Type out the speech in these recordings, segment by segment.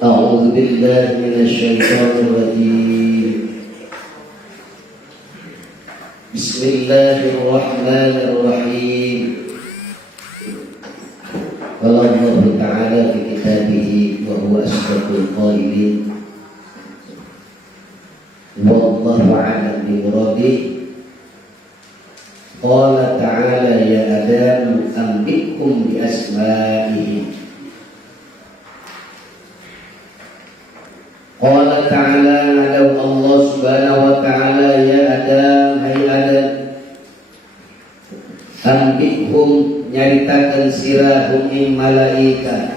أعوذ بالله من الشيطان الرجيم. بسم الله الرحمن الرحيم. قال الله تعالى في كتابه وهو أصدق القائلين والله أعلم بمراده. قال تعالى يا آدم أنبئهم بأسمائهم. Qala ta'ala ada Allah subhanahu wa ta'ala ya Adam, hai Adam, ambihum nyaritakeun sirahum ing malaika,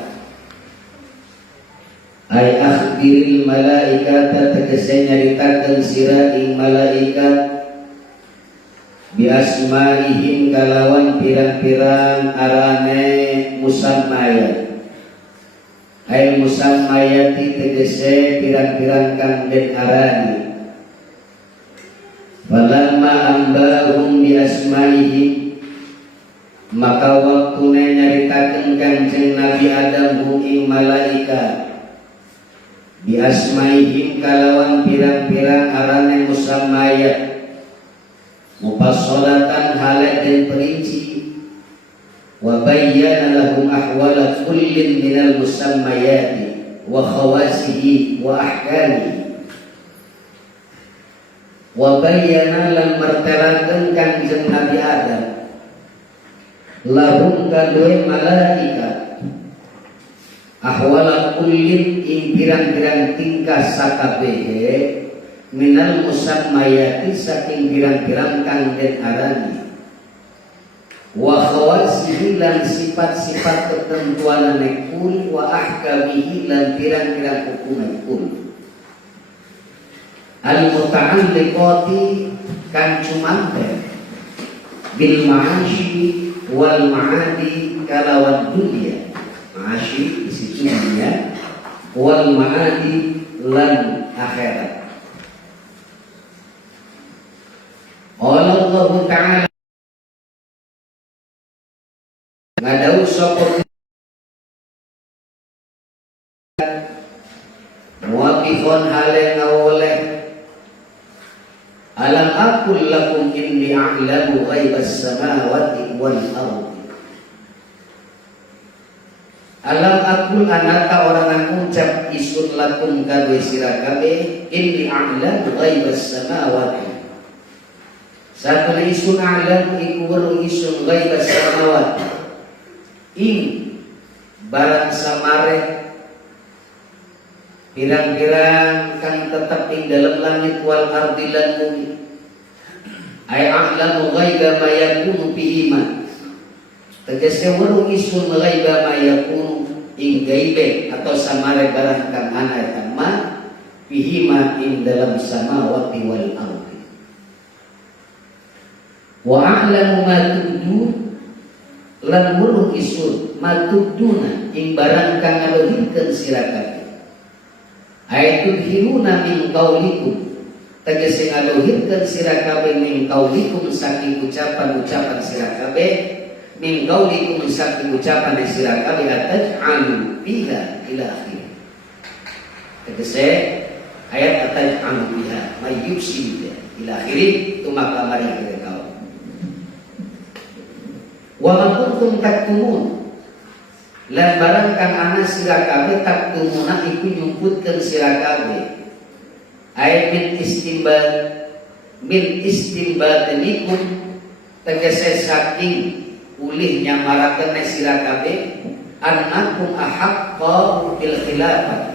ai akhbiril malaikata tegese nyaritakeun sirah ing malaikat bi asmaihim kalawan pirang-pirang arane musammayat. Ai musammayati tegese pirang-pirang kang den arani. Falamma ambahum bi asmaihim, maka waktune nyaritakeun Kanjeng Nabi Adam hum ing malaika bi asmaihim kalawan pirang-pirang arane musammayat, mufassalatan hale den perinci, wa bayyana lahum ahwala kullin minal musammayati wa khawasihi wa ahkamihi. Wa bayyana lan martelakeun Kanjeng Nabi Adam lahum kadue malaika ahwala kullin ing pirang-pirang tingkah sakabehe minal musammayati saking pirang-pirang kang den arani, wa khawasihi lan sifat-sifat ketentuanane kul, wa ahkamihi lan pirang-pirang hukuman kul. Al-muta'alliqati kan cumanten bil ma'ashi wal ma'adi kalawan dunia. Ma'ashi isi dunia, wal ma'adi lan akhirat. Allah Ta'ala ngadau sopor muwaqifon hale ngawoleh alam aqul lakum inni a'lamu ghaibas samawati wal ardi. Alam aqul anaka orang ngucap isun lakum kabe sira kabe inni a'lamu ghaibas samawati. Satu isun a'lamu iku weruh isun ghaibas samawati ing barang samare pirang-pirang kang tetap ing dalam langit wal ardi lan bumi. Ai a'lamu ghaiba ma yakunu bihima, tegese weruh isun ghaiba ma yakunu ing gaibe atau samare barang kang ana eta ma bihima ing dalam samawati wal ardi. Wa a'lamu ma tubdun lan weruh isun matubduna ing barang kang ngadohikeun sira kabeh. Ayatul hiruna min qaulikum, tegese ngadohikeun sira kabeh min qaulikum saking ucapan-ucapan sira kabeh, min qaulikum saking ucapan sira kabeh ataj'alu biha ila akhir. Tegese ayat ataj'alu biha mayyusi ila akhir itu maka mari kita tahu. Wa ma kuntum taktumun lan barang kang ana sira kabeh taktumuna iku nyumputkeun sira kabeh ay min istimbatenikum tegese saking ulih nyamarakeun sira kabeh annakum ahaqqa bil khilafah,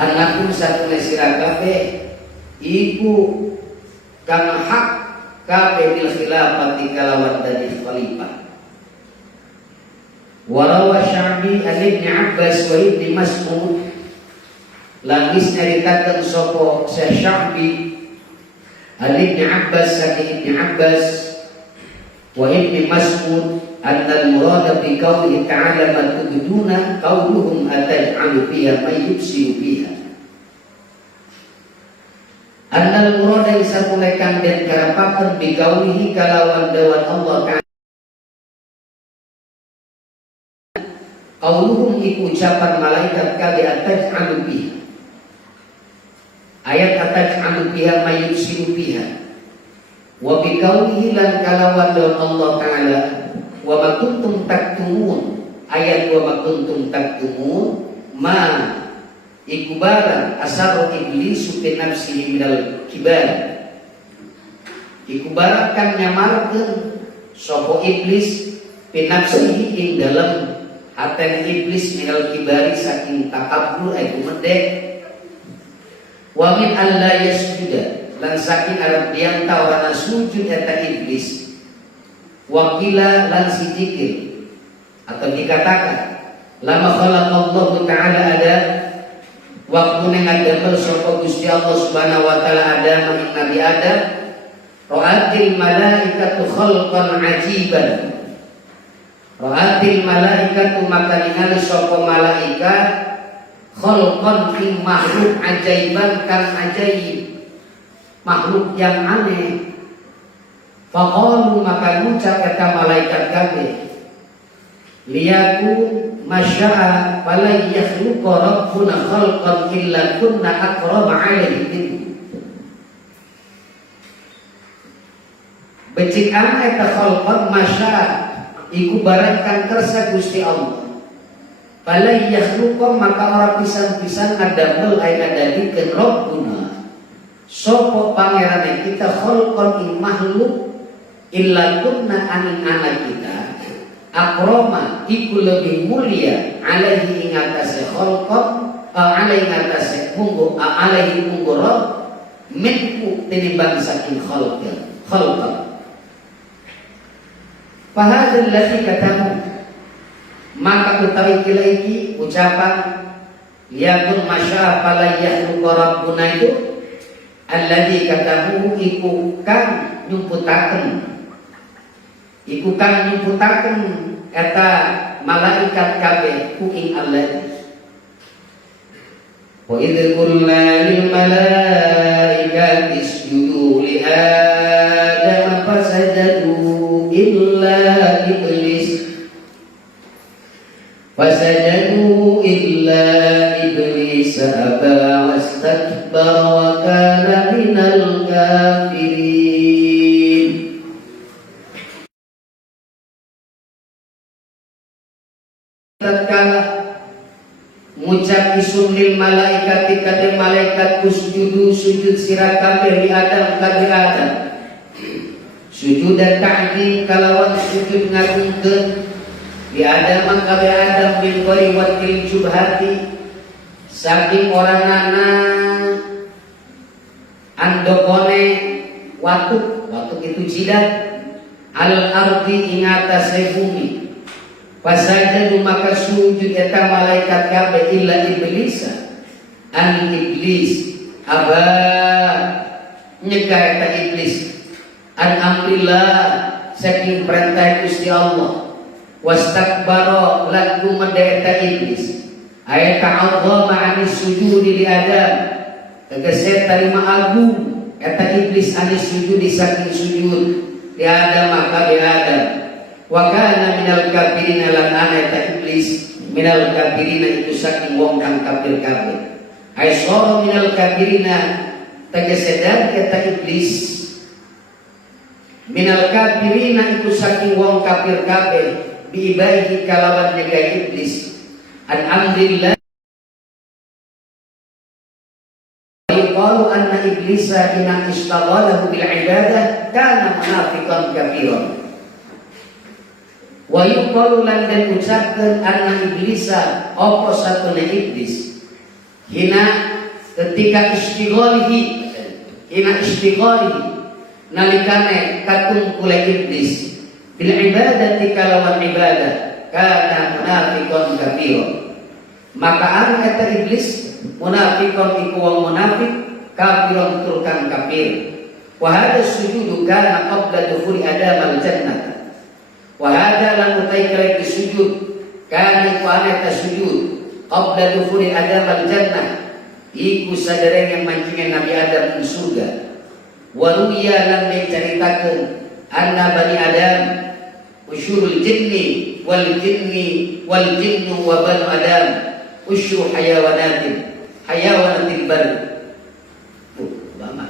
annakum satune sira kabeh iku kang hak kabeh bil khilafati kalawan dadi khalifah. Warawa Sya'bi an Ibn Abbas wa Ibn Mas'ud, langis nyaritakeun sapa Sya'bi an Ibn Abbas saking Ibn Abbas wa Ibn Mas'ud anna al-murada bi qawlihi ta'ala ma tubduna qawluhum ataj'alu fiha may yufsidu fiha. Annal murada isamulekan dan karapakan bikaulihi kalawan dawan Allah qauluhum iku ucapan malaikat kali ataj'alu biha. Ayat ataj'alu biha mayusiru biha. Wa biqaulihi lan kalawan Allah Ta'ala wa ma kuntum taktumun. Ayat wa ma kuntum taktumun ma iku barang asar iblis fi nafsihi minal kibar. Iku barang kan nyamarkeun sapa iblis fi nafsihi ing dalam aten iblis minal kibari saking takabbur iku medek. Wa min alla yasjuda lan saking arep dianta ora sujud eta iblis. Wakila lan sidikir atau dikatakan lama khalaqallahu ta'ala ada waktu neng adamel sapa Gusti Allah Subhanahu wa taala Adam ing Nabi Adam ra'atil malaikatu khalqan ajiban. Ra'atil malaikatu maka ningali sapa malaikat khalqan ing makhluk ajaiban kan ajaib, makhluk yang aneh. Faqalu maka ngucap kata malaikat kabeh liyaku masya'a fala yakhluqa rabbuna khalqan illa kunna aqraba alaihi minhu. Becik ana eta khalqan masya'a iku barang kang kersa Gusti Allah. Fala yakhluqa maka ora pisan-pisan adamel aya dadikeun rabbuna sapa pangeran kita khalqan ing makhluk illa kunna anin anak kita akroma iku lebih mulia alaihi ing atase khalqan alaihi atase munggo alaihi munggo rob minhu tinimbang saking khalqan fahadzal ladzi katamu maka utawi kila iki ucapan liyakun masya fala yakhluqa rabbuna itu alladzi katamu iku kang nyumputaken eta malaikat kabeh ku ing Allah. Wa idh qulna lil malaikati isjudu li Adam fasajadu illa iblis aba wastakbara wa kana minal kafirin. Tatkala ngucap isunil malaikati kade malaikat usjudu sujud sira kabeh li Adam kade Adam sujud dan ta'zim kalawan sujud ngagungkeun li Adam kade Adam bil qori wakil jubhati saking oranana andokone watu itu jidat al ardi ing atase bumi. Fasajadu maka sujud eta malaikat kabeh illa iblis an iblis aba nyegah eta iblis an amrillah saking perintah Gusti Allah wastakbara lan gumede eta iblis ayat ta'azzama anis sujud li Adam tegese tarima agung eta iblis anis sujud saking sujud li Adam maka bi Adam. Wa kana minal kafirin lan ana ta iblis minal kafirin itu saking wong kang kafir kabeh. Ai soro minal kafirin tegese dan eta iblis minal kafirin itu saking wong kafir kabeh bi ibadihi kalawan jaga iblis an amrillah yuqalu anna iblisa ina istaghalahu bil ibadah kana munafiqan kafiran. Wa yuqalu lan den ucapkeun anna iblisa apa satune iblis hina ketika istighalihi nalikane katungkule iblis bil ibadati kalawan ibadah kana munafiqun kafir maka ana eta iblis munafiqun iku wong munafik kafirun turkan kafir wa hadha sujudu kana qabla dukhuli Adam al jannah. Wahada lan utai kelek sujud kana iku sujud qabla dukhuli Adam al-jannah iku saderenge mancingen Nabi Adam di surga. Wa ruwiya lan diceritakeun anna bani Adam usyurul jinni wal jinnu wa banu adam usyur hayawanatil bar. Tuh, lama.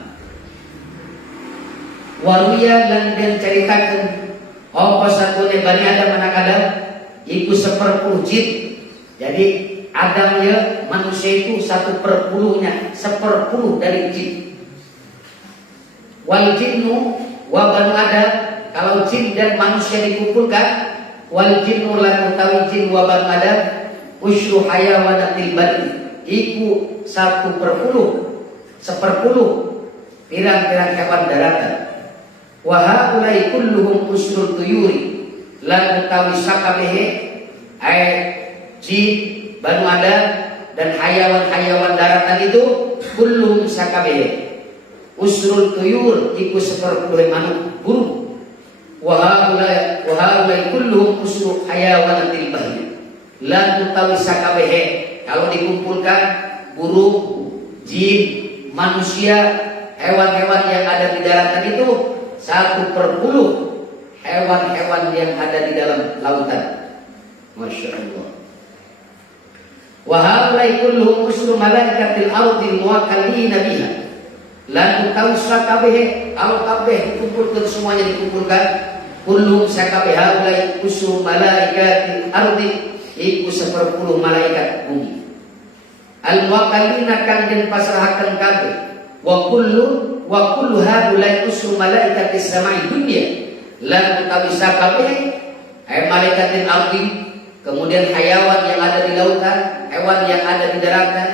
Waruya lan den ceritakan apa satune Bani Adam anak Adam iku 1/10 jin. Jadi Adam ya manusia itu 1/10-nya, 1/10 dari jin. Wal jinnu wa banu Adam, kalau jin dan manusia dikumpulkan, wal jinnu lan utawi jin wa banu Adam usyru hayawanatil bari iku 1/10 pirang-pirang hewan daratan. Wa haulai kulluhum usrul tuyuri lan utawi sakabehe ay jin banu Adam dan hayawan-hayawan daratan itu kulluhum sakabehe usrul tuyur iku 1/10 manuk burung. Wa haulai kulluhum usrul hayawanatil bahri lan utawi sakabehe kalau dikumpulkan burung, jin, manusia, hewan-hewan yang ada di daratan itu 1/10 hewan-hewan yang ada di dalam lautan. Masya Allah. Wa haulai kulluhum usru malaikatil ardil muwakkallina biha. Lan utawi sakabehe kalau kabeh dikumpulkan semuanya dikumpulkan kulluhum sakabehe haulai usru malaikatil ardi iku 1/10 malaikat bumi. Al muwakkallina kang den pasrahaken kabeh wa kullu haulai usru malaikatis samai dunya. Lan utawi sakabehe malaikatil ardi, kemudian hayawan yang ada di lautan, hewan yang ada di daratan,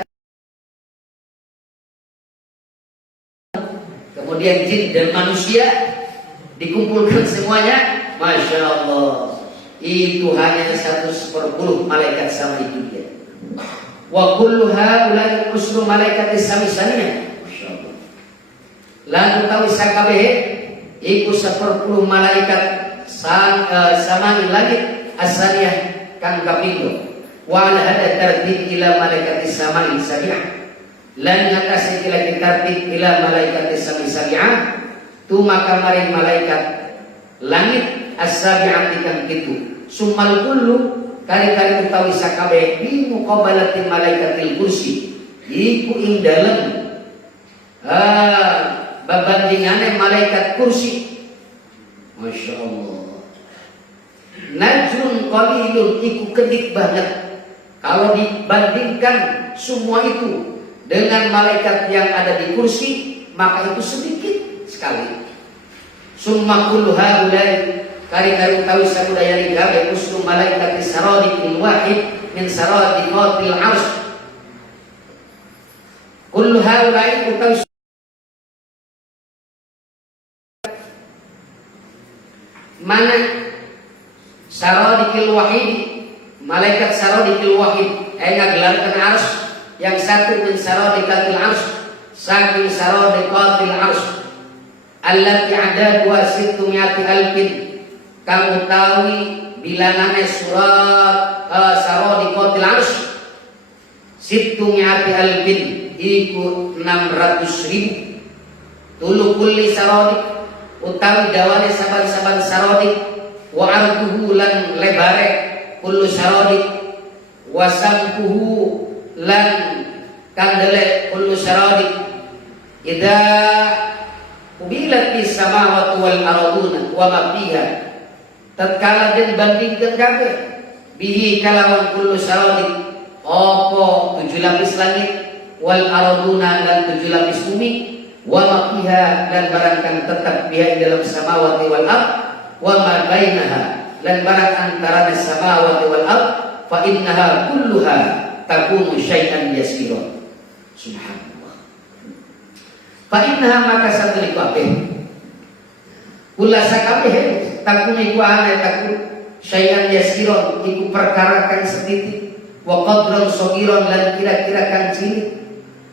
kemudian jin dan manusia dikumpulkan semuanya. Masya Allah, itu hanya 1/10 malaikat sama dunia. Wa kullu haulai usru malaikatis sami-saminya. Masya Allah. Lalu tahu sakabehe iku 1/10 malaikat samai langit asaliyah kang kapindo. Wa ala hada tartib ila malaikatis samai sabi'ah. Lan ngatasi ila tartib ila malaikatis samai sabi'ah. Tu maka maring malaikat langit as-sabi'ah dikang kitu. Sumal kullu kari-kari utawi sakabeh bi muqabalati malaikatil kursi iku ing dalem babandingane malaikat kursi. Masya Allah. Najrun qalilun iku kedik banget kalau dibandingkan semua itu dengan malaikat yang ada di kursi, maka itu sedikit sekali. Summa kullu haulai kari-kari utawi sabudaya gawe usru malaikat saradiqil wahid min saradiqatil arsy. Kullu haulai utawi mana saradiqil wahid, malaikat saradiqil wahid ngagelarkeun arsy yang satu min saradiqatil arsy saking saradiqatil arsy allati ada 200 alfin. Kamu tahu bilangannya surat saradiqatil arsy situngati alfin iku 600.000. Tulu kulli saradiq utawi dawane saban-saban saradiq wa arduhu lan lebare kullu saradiq wa sampuhu lan kandele kullu saradiq idza ubilatis samawati wal arduna wa ma fiha. Tatkala den bandingkan kabeh bihi kalawan kullu saradiq apa 7 lapis langit wal arduna dan 7 lapis bumi wa ma fiha dan barang kang tetap biha dalam samawati wal ard wa ma bainaha lan barang antara samawati wal ard fa innaha kulluha takunu syai'an yasira. Subhanallah. Fa innaha maka satuli kabeh kula sakabeh takun iku ana takun syai'an yasira iku perkara kang setitik wa qadran sagiran lan kira-kira kang cilik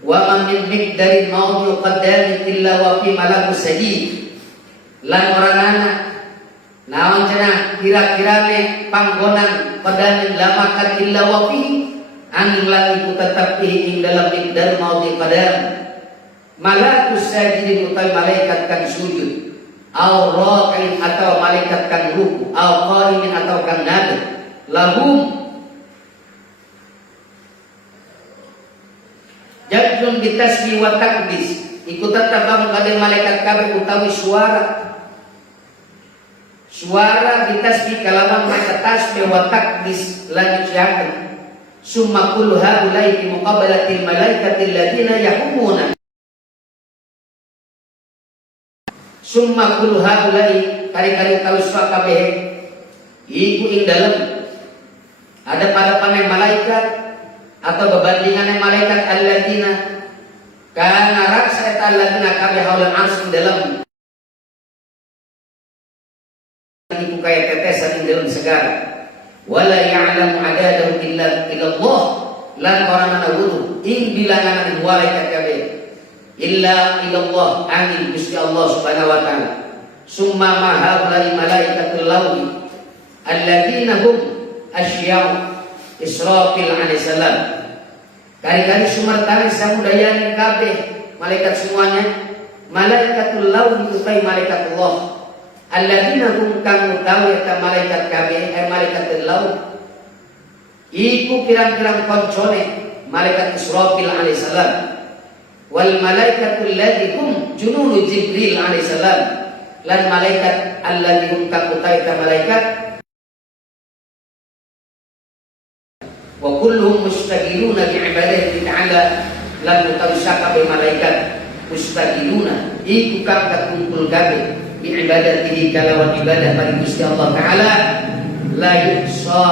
wa man min miqdarin mawdu qaddamin illa wa fi malaku sajid lan orangana naon cenah kira-kirane panggonan qaddamin lamakan illa wa fi an lan iku tetep ing dalam miqdar mawdu qaddam malaku sajid utawi malaikat kang sujud au raqin atau malaikat kang ruku, au qaimin atau kang ngadeg, lahum jadun bitasbih wa takbis, iku tetap kamu kadang malaikat kabeh utawi suara bitasbih kalawan maca tasbih wa takbis lan ucapan summa kullu haula'i bi muqabalatil malaikatil ladina yahumuna summa kullu haula'i kali-kali tahu suara kabeh iku ing dalem ada pada panai malaikat atau berbandingan malaikat alladzina kana raksa eta alladzina kabeh haulal arsy dalam iku kaya tetesan ing dalam segara wala ya'lamu adadahu illa Allah lan orang ana wudu ing bilangan malaikat kabeh illa Allah angin Gusti Allah Subhanahu wa taala summa ma haula'i malaikatul lawi alladzina hum asya'u Israfil alaihissalam kali-kali sumartani samudayani kabeh malaikat semuanya malaikatul lawi utai malaikat Allah alladzina hum kang utawi ta malaikat kabeh malaikatul lawi iku pirang-pirang koncone malaikat Israfil alaihissalam wal malaikatul ladzi hum jununu Jibril alaihissalam lan malaikat alladzi hum kang utawi ta malaikat wa kulluhum mustaghiluna bi ibadati ta'ala lan mutawisaka bi malaikat mustaghiluna iku kang kakumpul kabeh bi ibadatihi kalawan ibadah pada Gusti Allah taala la yuhsa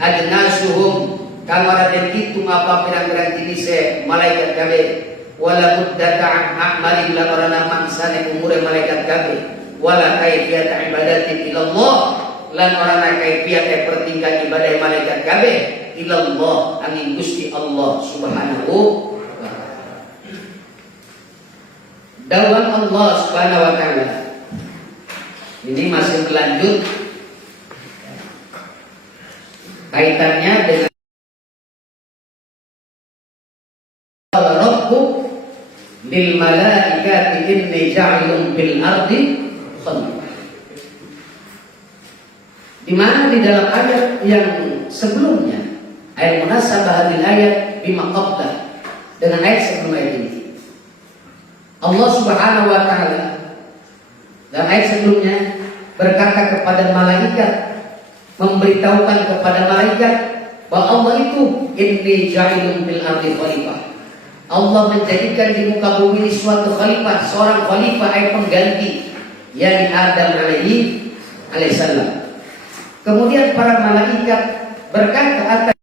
adnasuhum kamara den kitu apa pirang-pirang dinise malaikat kabeh wala muddata a'mali lan orana mangsane umure malaikat kabeh wala kaifiyat ibadati ila Allah lan orana kaifiyat pertingkat ibadah malaikat kabeh ila Allah angin Gusti Allah Subhanahu wa taala. Dawam Allah Subhanahu wa taala. Ini masih berlanjut kaitannya dengan Rabbu bil malaikati inni ja'ilun bil ardi khalifah. Di mana di dalam ayat yang sebelumnya ayat munasabah hadil ayat bima qablah dengan ayat sebelum ayat ini Allah Subhanahu wa taala dalam ayat sebelumnya berkata kepada malaikat memberitahukan kepada malaikat bahwa Allah itu inni ja'ilun bil ardi khalifah. Allah menjadikan di muka bumi ini suatu khalifah, seorang khalifah ayat pengganti yakni Adam alaihissalam. Kemudian para malaikat berkata atas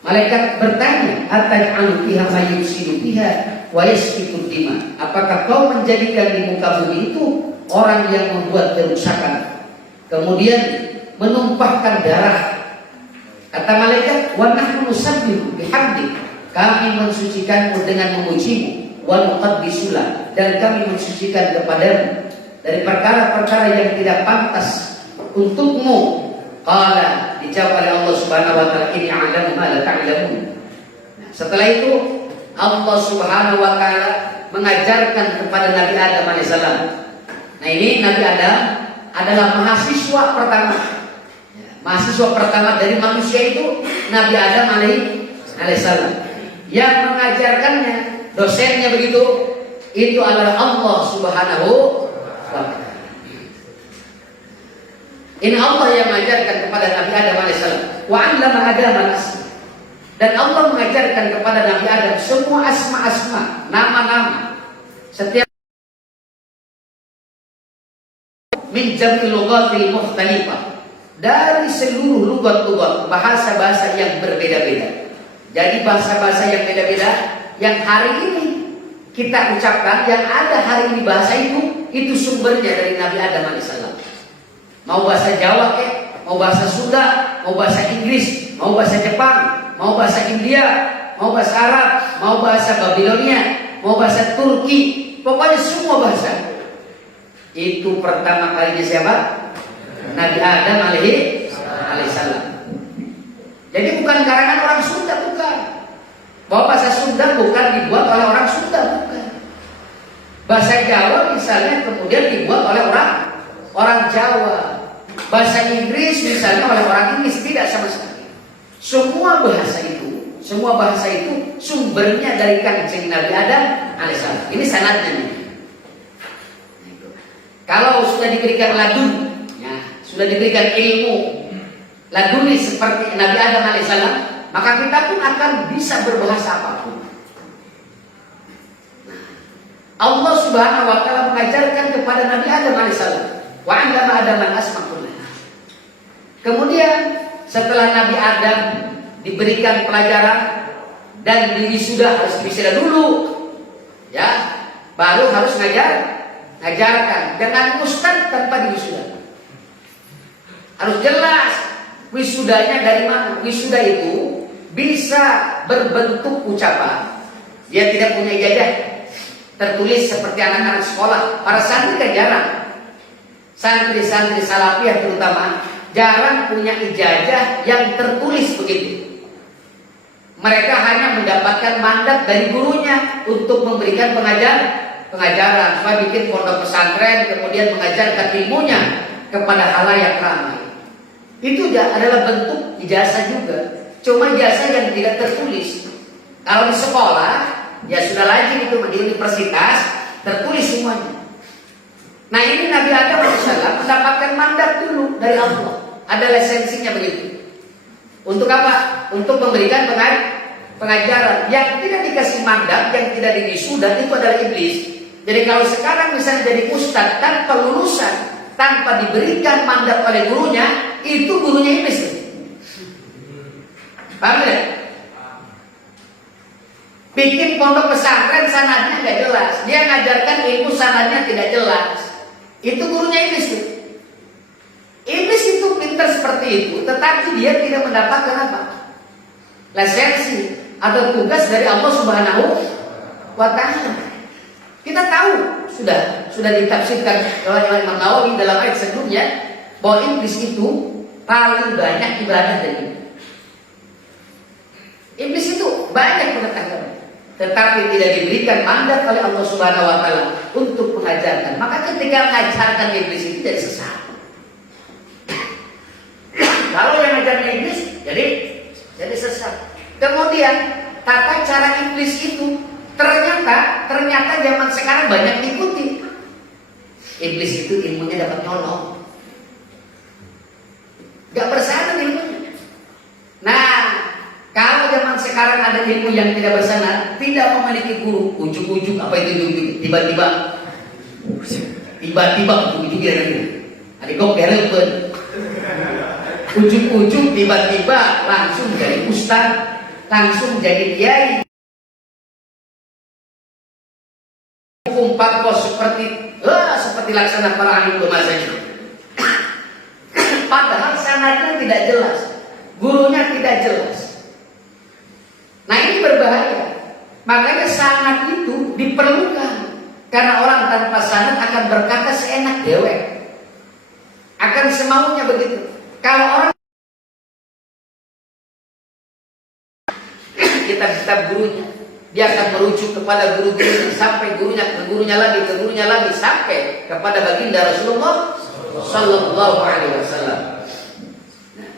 malaikat bertanya ataj'alu fiha ma yufsidu fiha wa yasfiku dima, apakah kau menjadikan di muka bumi itu orang yang membuat kerusakan kemudian menumpahkan darah? Kata malaikat wa nahnu nusabbihu bihamdik, kami mensucikanmu dengan memujimu, wa nuqaddisulah, dan kami mensucikan kepadamu dari perkara-perkara yang tidak pantas untukmu. Qala, dijawab oleh Allah Subhanahu wa taala, inni a'lamu ma la ta'lamun. Setelah itu Allah Subhanahu wa taala mengajarkan kepada Nabi Adam alaihissalam. Nah, ini Nabi Adam adalah mahasiswa pertama. Mahasiswa pertama dari manusia itu Nabi Adam alaihissalam. Yang mengajarkannya, dosennya begitu, itu adalah Allah Subhanahu wa taala. Ini Allah yang mengajarkan kepada Nabi Adam alaihissalam. Wa 'allama Adam al-asma. Dan Allah mengajarkan kepada Nabi Adam semua asma-asma, nama-nama. Setiap min jam'il lughatil mukhtalifah, dari seluruh lugat-lugat, bahasa-bahasa yang berbeda-beda. Jadi bahasa-bahasa yang beda-beda yang hari ini kita ucapkan, yang ada hari ini bahasa itu sumbernya dari Nabi Adam alaihissalam. Mau bahasa Jawa kek, mau bahasa Sunda, mau bahasa Inggris, mau bahasa Jepang, mau bahasa India, mau bahasa Arab, mau bahasa Babilonia, mau bahasa Turki, pokoknya semua bahasa. Itu pertama kalinya siapa? Nabi Adam alaihissalam. Jadi bukan karangan orang Sunda, bukan. Bahwa bahasa Sunda bukan dibuat oleh orang Sunda, bukan. Bahasa Jawa misalnya kemudian dibuat oleh orang Jawa. Bahasa Inggris misalnya oleh orang Inggris, tidak sama sekali. Semua bahasa itu sumbernya dari Kanjeng Nabi Adam alaihissalam. Ini sanadnya nih. Kalau sudah diberikan ladun, ya, sudah diberikan ilmu laduni seperti Nabi Adam alaihissalam, maka kita pun akan bisa berbahasa apapun. Allah Subhanahu wa taala mengajarkan kepada Nabi Adam alaihissalam, wa 'allama Adaman asma kullah. Kemudian setelah Nabi Adam diberikan pelajaran dan diwisuda, harus diwisuda dulu, ya, baru harus ngajarkan. Dengan ustaz tanpa diwisuda, harus jelas wisudanya dari mana. Wisuda itu bisa berbentuk ucapan, dia tidak punya ijazah tertulis seperti anak-anak sekolah. Para santri kan jarang, santri-santri salafiyah terutama jarang punya ijazah yang tertulis begitu. Mereka hanya mendapatkan mandat dari gurunya untuk memberikan pengajaran, supaya bikin pondok pesantren, kemudian mengajarkan ilmunya kepada halayak ramai. Itu adalah bentuk ijazah juga, cuma ijazah yang tidak tertulis. Kalau di sekolah, ya sudah lazim itu, di universitas tertulis semuanya. Nah, ini Nabi Adam alaihissalam mendapatkan mandat dulu dari Allah, ada lisensinya begitu. Untuk apa? Untuk memberikan pengajaran. Yang tidak dikasih mandat, yang tidak diwisuda, itu adalah iblis. Jadi kalau sekarang misalnya jadi ustadz tanpa lulusan, tanpa diberikan mandat oleh gurunya, itu gurunya iblis. Paham ya? Bikin pondok pesantren sanadnya nggak jelas, dia ngajarkan ilmu sanadnya tidak jelas, itu gurunya iblis tuh. Iblis itu pintar seperti itu, tetapi dia tidak mendapatkan apa? Lisensi atau tugas dari Allah Subhanahu wa taala. Kita tahu sudah ditafsirkan oleh Imam Nawawi dalam ayat sebelumnya bahwa iblis itu paling banyak ibadah dari itu. Iblis itu banyak pengetahuan, tetapi tidak diberikan mandat oleh Allah Subhanahu wa taala untuk mengajarkan. Maka ketika mengajarkan iblis itu jadi sesat. Kalau yang ngajarnya iblis jadi sesat. Kemudian tata cara iblis itu ternyata zaman sekarang banyak diikuti. Iblis itu ilmunya dapat nyolong, gak bersandar ilmunya. Nah, kalau zaman sekarang ada ilmu yang tidak bersandar, tidak memiliki guru, ujuk-ujuk apa itu ujuk-ujuk, tiba-tiba ujuk-ujuk ya, adik kok keren, ujuk-ujuk tiba-tiba langsung jadi ustaz, langsung jadi kiai. Hukum fatwa seperti laksana para ahli masanya. Padahal sanadnya tidak jelas, gurunya tidak jelas. Nah, ini berbahaya. Makanya sanad itu diperlukan, karena orang tanpa sanad akan berkata seenak dewek, akan semaunya begitu. Kalau orang kitab gurunya, dia akan merujuk kepada guru-gurunya, sampai gurunya ke gurunya lagi, sampai kepada baginda Rasulullah Sallallahu Alaihi Wasallam. Nah,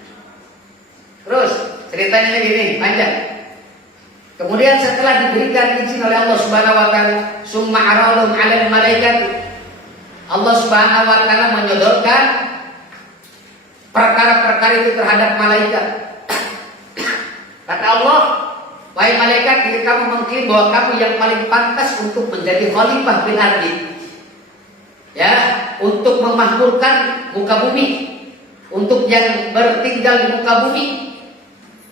terus ceritanya gini, panjang. Kemudian setelah diberikan izin oleh Allah Subhanahu Wa Taala, summa aralum alal malaikat, Allah Subhanahu Wa Taala menyodorkan perkara-perkara itu terhadap malaikat. Kata Allah, wahai malaikat, jika kamu mengklaim bahwa kamu yang paling pantas untuk menjadi khalifah fil ardi, ya, untuk memakmurkan muka bumi, untuk yang bertinggal di muka bumi,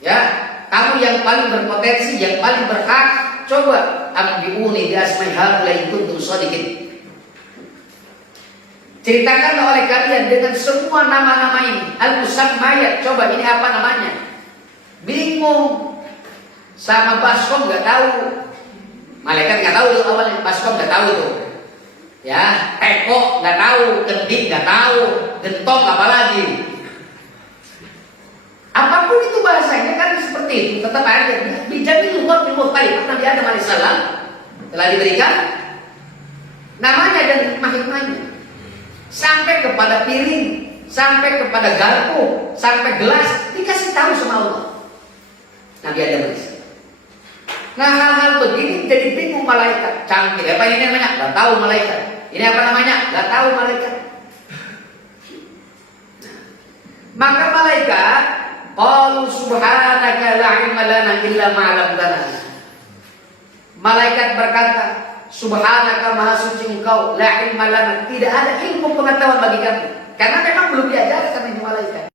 ya, kamu yang paling berpotensi, yang paling berhak, coba ambiuni bi asma'i haula'i kuntum shadiqin. Ceritakan oleh kalian dengan semua nama-nama ini, al-musammayat, coba ini apa namanya? Bingung. Sama baskom nggak tahu, malaikat nggak tahu itu awalnya, baskom nggak tahu itu, ya, teko nggak tahu, kendik nggak tahu, gentong apalagi. Apapun itu bahasanya kan seperti itu, tetap aja bijak itu luar ilmu kali. Nabi Adam alaihissalam telah diberikan namanya dan hikmah-hikmahnya. Sampai kepada piring, sampai kepada garpu, sampai gelas, dikasih tahu sama Allah. Nabi Adam berkata. Nah, hal-hal begini jadi bingung malaikat. Canggih, apa ini namanya? Gak tahu malaikat. Ini apa namanya? Gak tahu malaikat. Maka malaikat, qalu subhanaka la ilma lana illa ma 'allamtana. Malaikat berkata, subhanaka maha suci engkau, la ilma lana, tidak ada ilmu pengetahuan bagi kami. Karena memang belum diajarkan ini malaikat.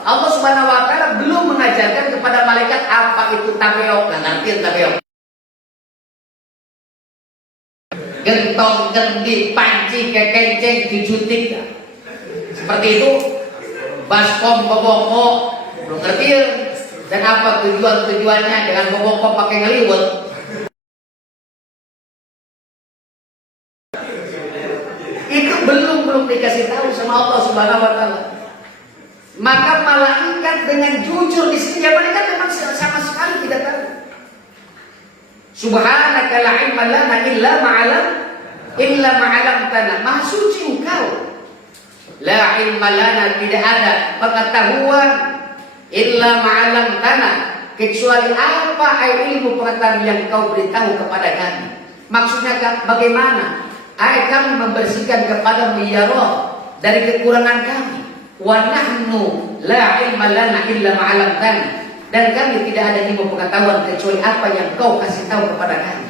Allah Subhanahu wa taala belum mengajarkan kepada malaikat apa itu tabeok. Nah, ngerti tabeok? Gentong, gendi, panci, kekenceng, dijutik. Seperti itu. Baskom, boboko, belum ngerti ya? Dan apa tujuannya dengan boboko pakai ngeliwet? Itu belum dikasih tahu sama Allah Subhanahu wa taala. Maka malaikat dengan jujur di sini malaikat memang sama sekali tidak tahu. Subhanaka la ilma lana illa ma 'allamtana. Maha suci engkau. La ilma lana, tidak ada pengetahuan illa ma 'allamtana, kecuali apa ilmu pengetahuan yang kau beritahu kepada kami. Maksudnya bagaimana? Kami membersihkan kepada ya Rabb dari kekurangan kami. Wa nahnu la ilma lana illa ma 'allamtana, dan kami tidak ada ilmu pengetahuan kecuali apa yang kau kasih tahu kepada kami.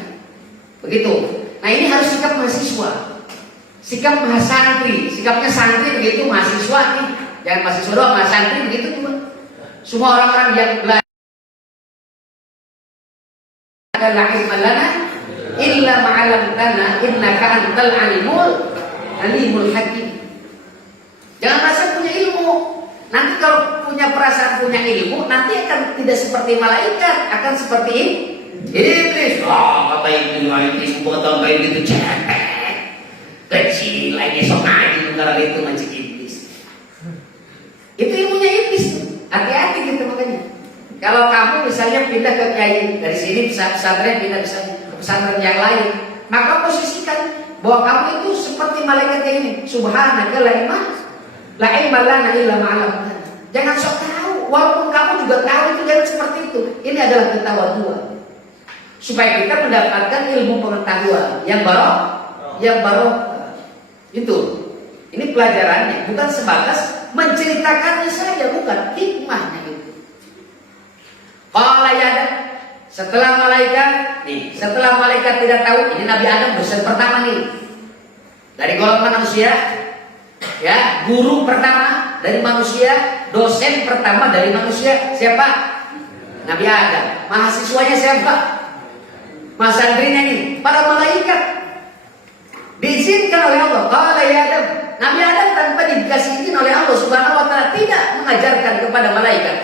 Begitu. Nah, ini harus sikap mahasiswa, sikap mahasantri. Sikapnya santri begitu, mahasiswa nih, jangan mahasiswa doang, mahasantri begitu juga. Semua orang-orang yang belajar la ilma lana illa ma 'allamtana innaka antal alimul hakim. Jangan merasa punya ilmu. Nanti kalau punya perasaan punya ilmu, nanti akan tidak seperti malaikat, akan seperti iblis. Kata iblis, bukan kayak gitu, cetek, kecil lagi sok aja negara itu macam iblis. Itu ilmunya iblis. Hati-hati gitu makanya. Kalau kamu misalnya pindah ke kiai dari sini pesantren pindah ke pesantren yang lain, maka posisikan bahwa kamu itu seperti malaikat yang ini. Subhanaka la ilma lana illa ma 'allamtana. Jangan sok tahu, walaupun kamu juga tahu itu jangan seperti itu. Ini adalah ketawaduan. Supaya kita mendapatkan ilmu pengetahuan yang baru. Itu. Ini pelajarannya, bukan sebatas menceritakannya saja, bukan hikmahnya itu. Qala ya Adam, setelah malaikat tidak tahu, ini Nabi Adam dosen pertama nih. Dari golongan manusia, ya, guru pertama dari manusia, dosen pertama dari manusia siapa? Nabi Adam. Mahasiswanya siapa? Masantrinya nih, para malaikat. Diizinkan oleh Allah. Qala ya Adam. Nabi Adam tanpa dikasih izin oleh Allah Subhanahu wa taala tidak mengajarkan kepada malaikat.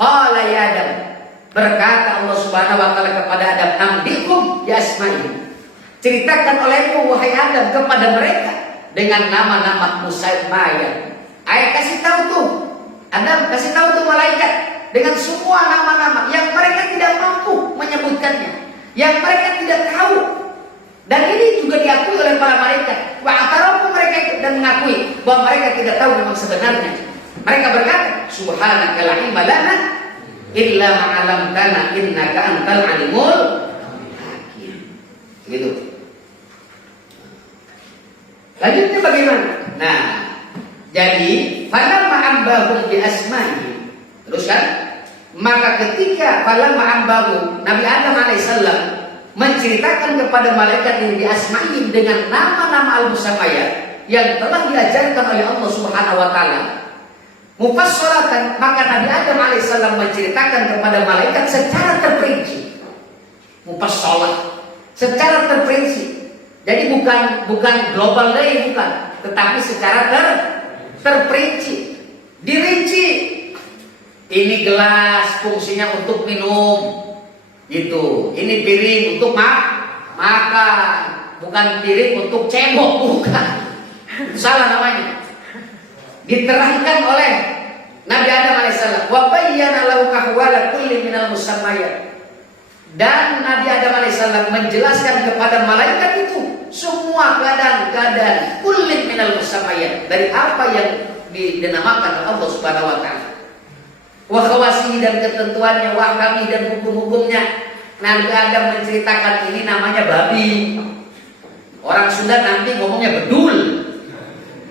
Qala ya Adam. Berkata Allah Subhanahu wa taala kepada Adam, "Ambikum bi asma'ihim." Ceritakan olehmu wahai Adam kepada mereka dengan nama-nama musammayat. Ayat kasih tahu tuh, Adam kasih tahu tuh malaikat dengan semua nama-nama yang mereka tidak mampu menyebutkannya, yang mereka tidak tahu. Dan ini juga diakui oleh para malaikat. Wa atarafu mereka itu dan mengakui bahwa mereka tidak tahu memang sebenarnya. Mereka berkata, subhanaka la ilma lana illa ma 'allamtana innaka antal alimul hakim. Gitu. Lanjutnya bagaimana? Nah, jadi falamma ambahum bi asma'i. Terus kan? Maka ketika falamma ambahu Nabi Adam alaihissalam menceritakan kepada malaikat ini bi asma'ihim dengan nama-nama al-musammayat yang telah diajarkan oleh Allah Subhanahu wa taala. Mufassalatan, maka Nabi Adam alaihissalam menceritakan kepada malaikat secara terperinci. Mufassalah, secara terperinci. Jadi bukan global day, bukan, tetapi secara terperinci, dirinci. Ini gelas fungsinya untuk minum, gitu. Ini piring untuk makan, bukan piring untuk cebok, bukan. Salah namanya. Diterangkan oleh Nabi Adam alaihissalam. Wa bayyana lahu ahwala kulli minal musammayat. Dan Nabi Adam alaihissalam menjelaskan kepada malaikat itu semua keadaan-keadaan kullin minal musammayat, dari apa yang dinamakan Allah Subhanahu wa taala. Wa khawasihi, dan ketentuannya, wa kami, dan hukum-hukumnya. Nabi Adam menceritakan ini namanya babi. Orang Sunda nanti ngomongnya bedul.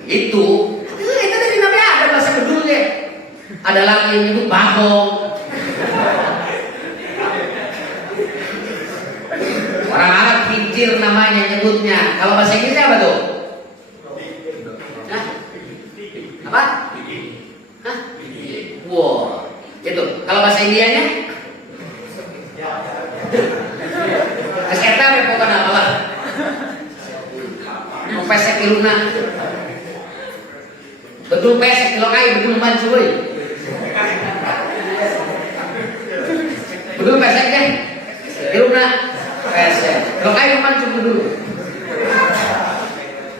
Itu dari Nabi Adam bahasa bedulnya. Ada lagi yang nyebut bagong. Orang Arab kincir namanya nyebutnya. Kalau bahasa Inggrisnya apa tuh? Hah? Apa? Hah? Wow. Itu. Kalau bahasa Indianya? Keseta pokoknya apa lah? Pesek iluna. Betul pesek ilokai, betul mancuy. Betul pesek deh. Iluna. Pesek. Ilokai mancuy dulu.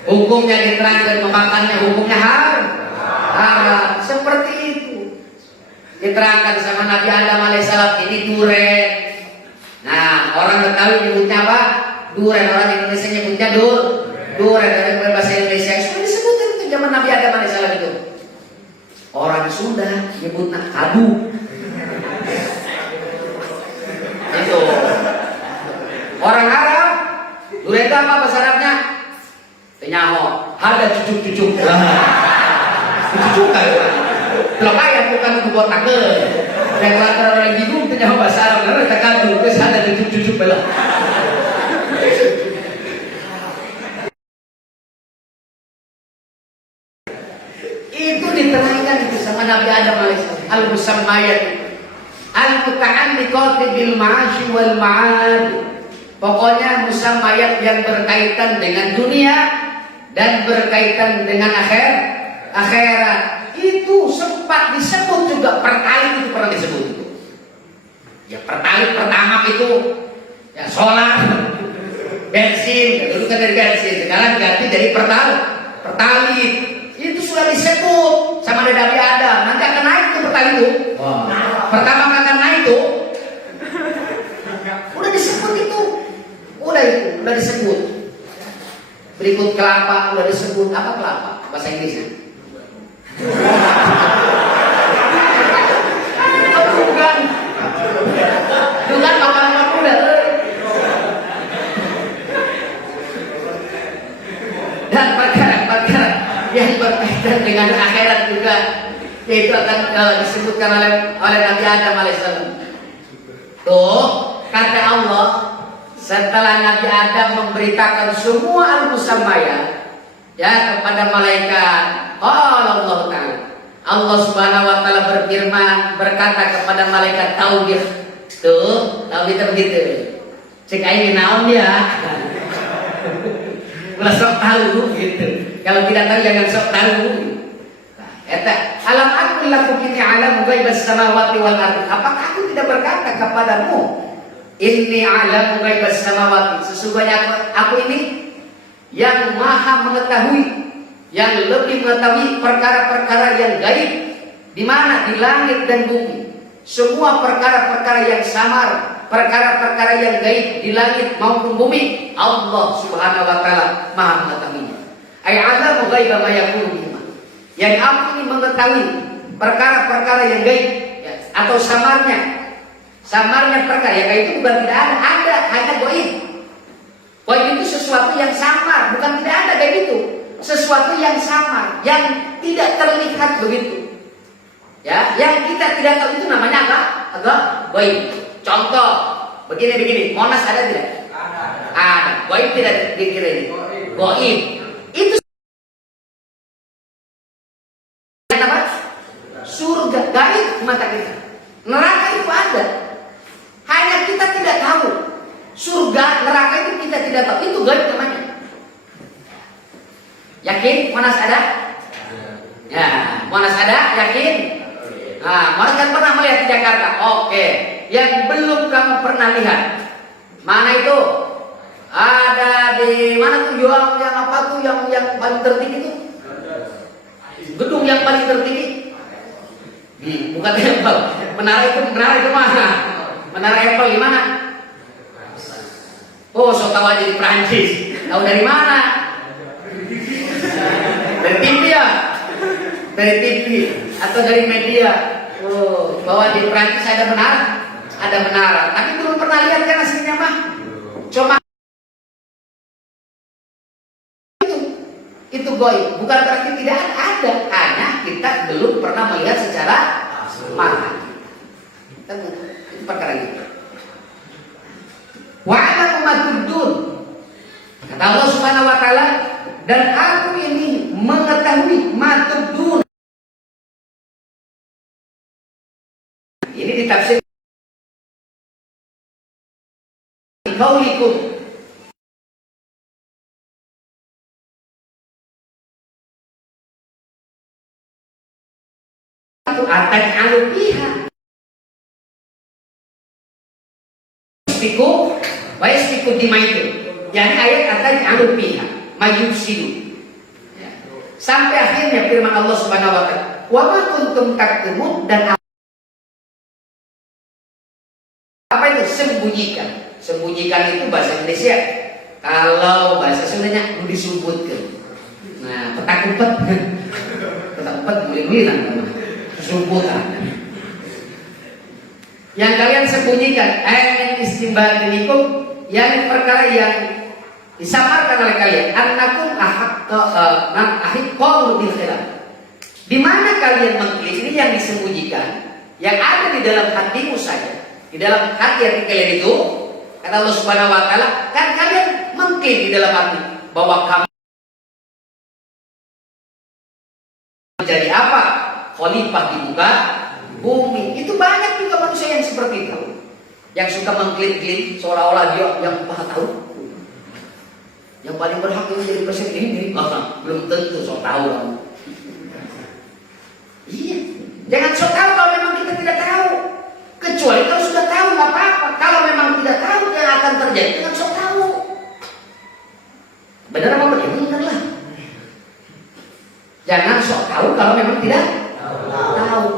Hukumnya diterangkan, memakannya hukumnya haram. Seperti itu. Diterangkan sama Nabi Adam alaihissalam, ini duren. Nah, orang Betawi nyebutnya apa? Duren. Orang Indonesia nyebutnya duren. Dari bahasa Indonesia sudah disebutin itu zaman Nabi Adam alaihissalam itu. Orang Sunda nyebutnya kadu. Itu. Orang Arab, duren itu apa bahasa Arabnya? Penyaho. Ada cucuk-cucuk. Cucuk kan? Kalau kaya bukan untuk buat nakal. Yang lantar orang bingung itu nyawa bahasa Arab. Karena kita kadu, terus ada cucuk-cucuk belah. Itu diterangkan itu sama Nabi Adam alaihissalam. Al-musammayat, al-muta'alliqati bil ma'ashi wal ma'ad. Pokoknya musammayat yang berkaitan dengan dunia dan berkaitan dengan akhirat. Itu sempat disebut juga, pertalite itu pernah disebut itu. Ya pertalite pertama itu ya solar, bensin, dulu kan dari bensin, sekarang ganti dari pertalite. Itu sudah disebut sama Nabi Adam. Nanti akan naik tuh pertalite itu. Pertama akan naik tuh. Udah disebut itu. Udah disebut. Berikut kelapa udah disebut. Apa kelapa? Bahasa Inggrisnya. Bukan makanan muda. Dan perkara-perkara yang berkaitan dengan akhirat juga, yaitu akan disebutkan oleh Nabi Adam alaihissalam. Tuh kata Allah, setelah Nabi Adam memberitakan semua al-musammayat ya kepada malaikat. Allah Ta'ala, Allah Subhanahu wa Ta'ala berfirman, berkata kepada malaikat tauhid. Tuh, tauhid begitu. Cek aja naon dia. Ulah sok tahu gitu. Kalau tidak tahu jangan sok tahu. Eta, alam aku lakum ini alam ghaibas samawati wal ardh. Apakah aku tidak berkata kepadamu, inni alam ghaibas samawati, sesungguhnya aku ini yang maha mengetahui, yang lebih mengetahui perkara-perkara yang gaib, di mana di langit dan bumi. Semua perkara-perkara yang samar, perkara-perkara yang gaib di langit maupun bumi, Allah Subhanahu wa Ta'ala maha mengetahuinya. Ai alamu ghaiba ma yakunu bihima. Yang aku ini mengetahui perkara-perkara yang gaib ya, atau samarnya perkara yang gaib itu bukan tidak ada hanya gaib. Gaib itu sesuatu yang samar, bukan tidak ada gaib itu. Sesuatu yang samar, yang tidak terlihat begitu. Ya, yang kita tidak tahu itu namanya apa? Agak gaib. Contoh, begini. Monas ada tidak? Ada. Gaib tidak dikira ini. Gaib. Itu apa? Surga, gaib mata kita. Neraka itu ada. Hanya kita tidak tahu. Surga, neraka itu kita tidak tahu. Itu gaib namanya. Yakin? Monas ada? Ya, Monas ada? Yakin? Nah, Monas kan pernah melihat di Jakarta. Oke. Yang belum kamu pernah lihat, mana itu? Ada di mana tuh yang apa tuh yang paling tertinggi itu? Gedung yang paling tertinggi? Bukan Apple. Menara itu mana? Menara Apple di mana? Oh, so tahu aja di Prancis. Tahu dari mana? Dari TV ya? Dari TV atau dari media? Oh, bahwa di Prancis ada menara, ada menara. Tapi belum pernah lihat kan aslinya mah. Cuma itu goib, bukan berarti tidak ada, hanya kita belum pernah melihat secara mata. Itu perkara itu. Wa ana umatudun. Kata Allah Subhanahu wa taala, dan aku ini mengetahui matudun. Ini ditafsir kaulikum. Akan alupiha istiku wa istiku dimaitu. Yani ayat akan alupiha mayufsidu ya. Sampai akhirnya firman Allah Subhanahu wa taala, wa ma kuntum taktumun, dan apa itu sembunyikan. Sembunyikan itu bahasa Indonesia, kalau bahasa Sundanya disebutkan. Nah, petak-umpet petak-umpet mulai-mulai sumputan yang kalian sembunyikan, ayat istimbar dinikum, yang perkara yang disamarkan oleh kalian, annakum ahiqqul bil khilaf. Di mana kalian mengklaim ini yang disembunyikan, yang ada di dalam hatimu saja, di dalam hati kalian itu, kata Allah Subhanahu wa taala, kan kalian mengklaim di dalam hati bahwa kamu menjadi apa? Khalifah di muka bumi. Itu banyak juga manusia yang seperti itu, yang suka mengklaim-klaim seolah-olah dia yang maha tahu, yang paling berhak menjadi presiden ini. Belum tentu sok tahu. Iya, jangan sok tahu kalau memang kita tidak tahu. Kecuali kalau sudah tahu nggak apa-apa. Kalau memang tidak tahu yang akan terjadi, jangan sok tahu. Benar apa benar? Benar. Jangan sok tahu kalau memang tidak tahu.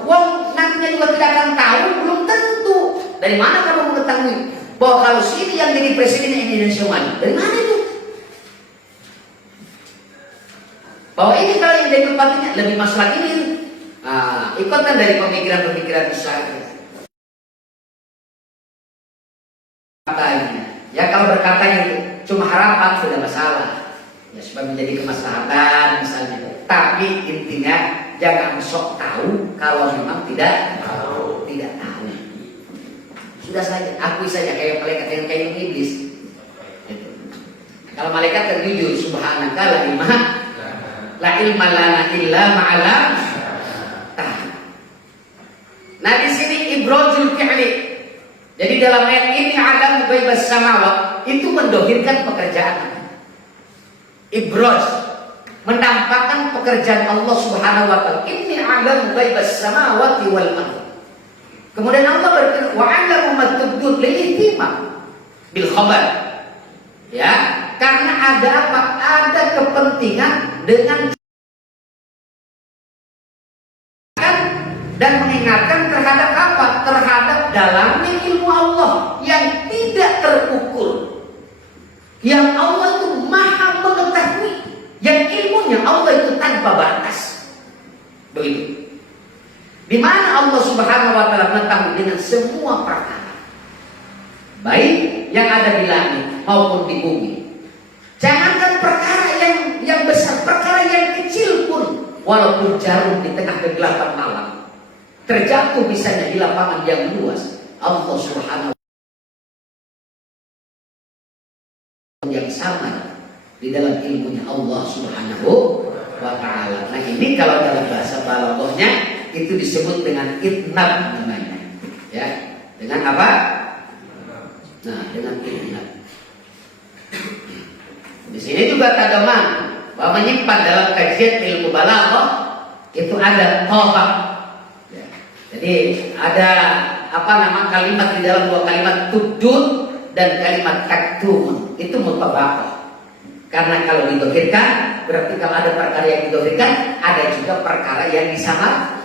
Wong nantinya juga tidak akan tahu, belum tentu. Dari mana kamu mengetahui bahwa kalau sini yang jadi presiden Indonesia maju? Dari mana itu? Bahwa ini kalau yang jadi bupatinya lebih masalah ini. Ikutan dari pemikiran-pemikiran besar. Katanya, ya kalau berkatanya itu cuma harapan sudah masalah. Ya supaya menjadi kemaslahatan misalnya. Tapi intinya jangan sok tahu kalau memang tidak tahu. Sudah saja, akui saja kayak malaikat yang kayak iblis. Gitu. Kalau malaikat terjujur, subhanaka la ilma lana illa ma'alam. Nah di sini ibrojul fi'li. Jadi dalam ayat ini alam ghaibas samawat itu mendohirkan pekerjaan. Ibroj menampakkan pekerjaan Allah Subhanahu wa taala. Inni a'lamu ghaibas samawati wal ardh. Kemudian Allah berfirman, wa 'alamu ma tubdun lil ihtimam bil khabar. Ya, karena ada apa? Ada kepentingan dengan dan mengingatkan terhadap apa? Terhadap dalamnya ilmu Allah yang tidak terukur. Yang Allah itu maha mengetahui, yang ilmunya Allah itu tanpa batas. Begitu. Di mana Allah Subhanahu wa taala mengetahui dengan semua perkara, baik yang ada di langit maupun di bumi. Jangankan perkara yang besar, perkara yang kecil pun, walaupun jarum di tengah kegelapan malam terjatuh misalnya di lapangan yang luas, Allah Subhanahu yang sama di dalam ilmunya Allah Subhanahu wa taala. Nah ini kalau dalam bahasa balaghahnya itu disebut dengan itnab namanya. Ya, dengan apa? Nah, dengan itnab. Di sini juga terdapat bahwa menyimpan dalam kajian ilmu balaghah itu ada qafah. Ya. Jadi ada apa nama kalimat di dalam dua kalimat tubdun dan kalimat taktum itu mutabaqah. Karena kalau didohirkan berarti kalau ada perkara yang didohirkan, ada juga perkara yang disamar.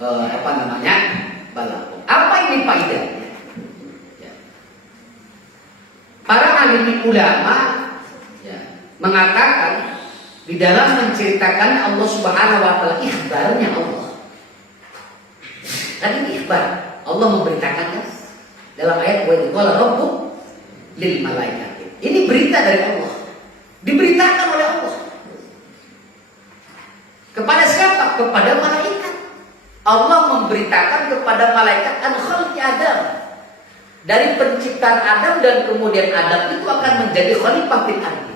Apa namanya? Balaghah. Apa ini faedahnya? alim ulama ya, mengatakan di dalam menceritakan Allah Subhanahu wa taala, ikhbarnya Allah. Tadi ikhbar, Allah memberitakannya dalam ayat wa qala rabbuk lil malaikati. Ini berita dari Allah. Diberitakan oleh Allah. Kepada siapa? Kepada malaikat. Allah memberitakan kepada malaikat an khalqi Adam. Dari penciptaan Adam, dan kemudian Adam itu akan menjadi khalifah fil ardi.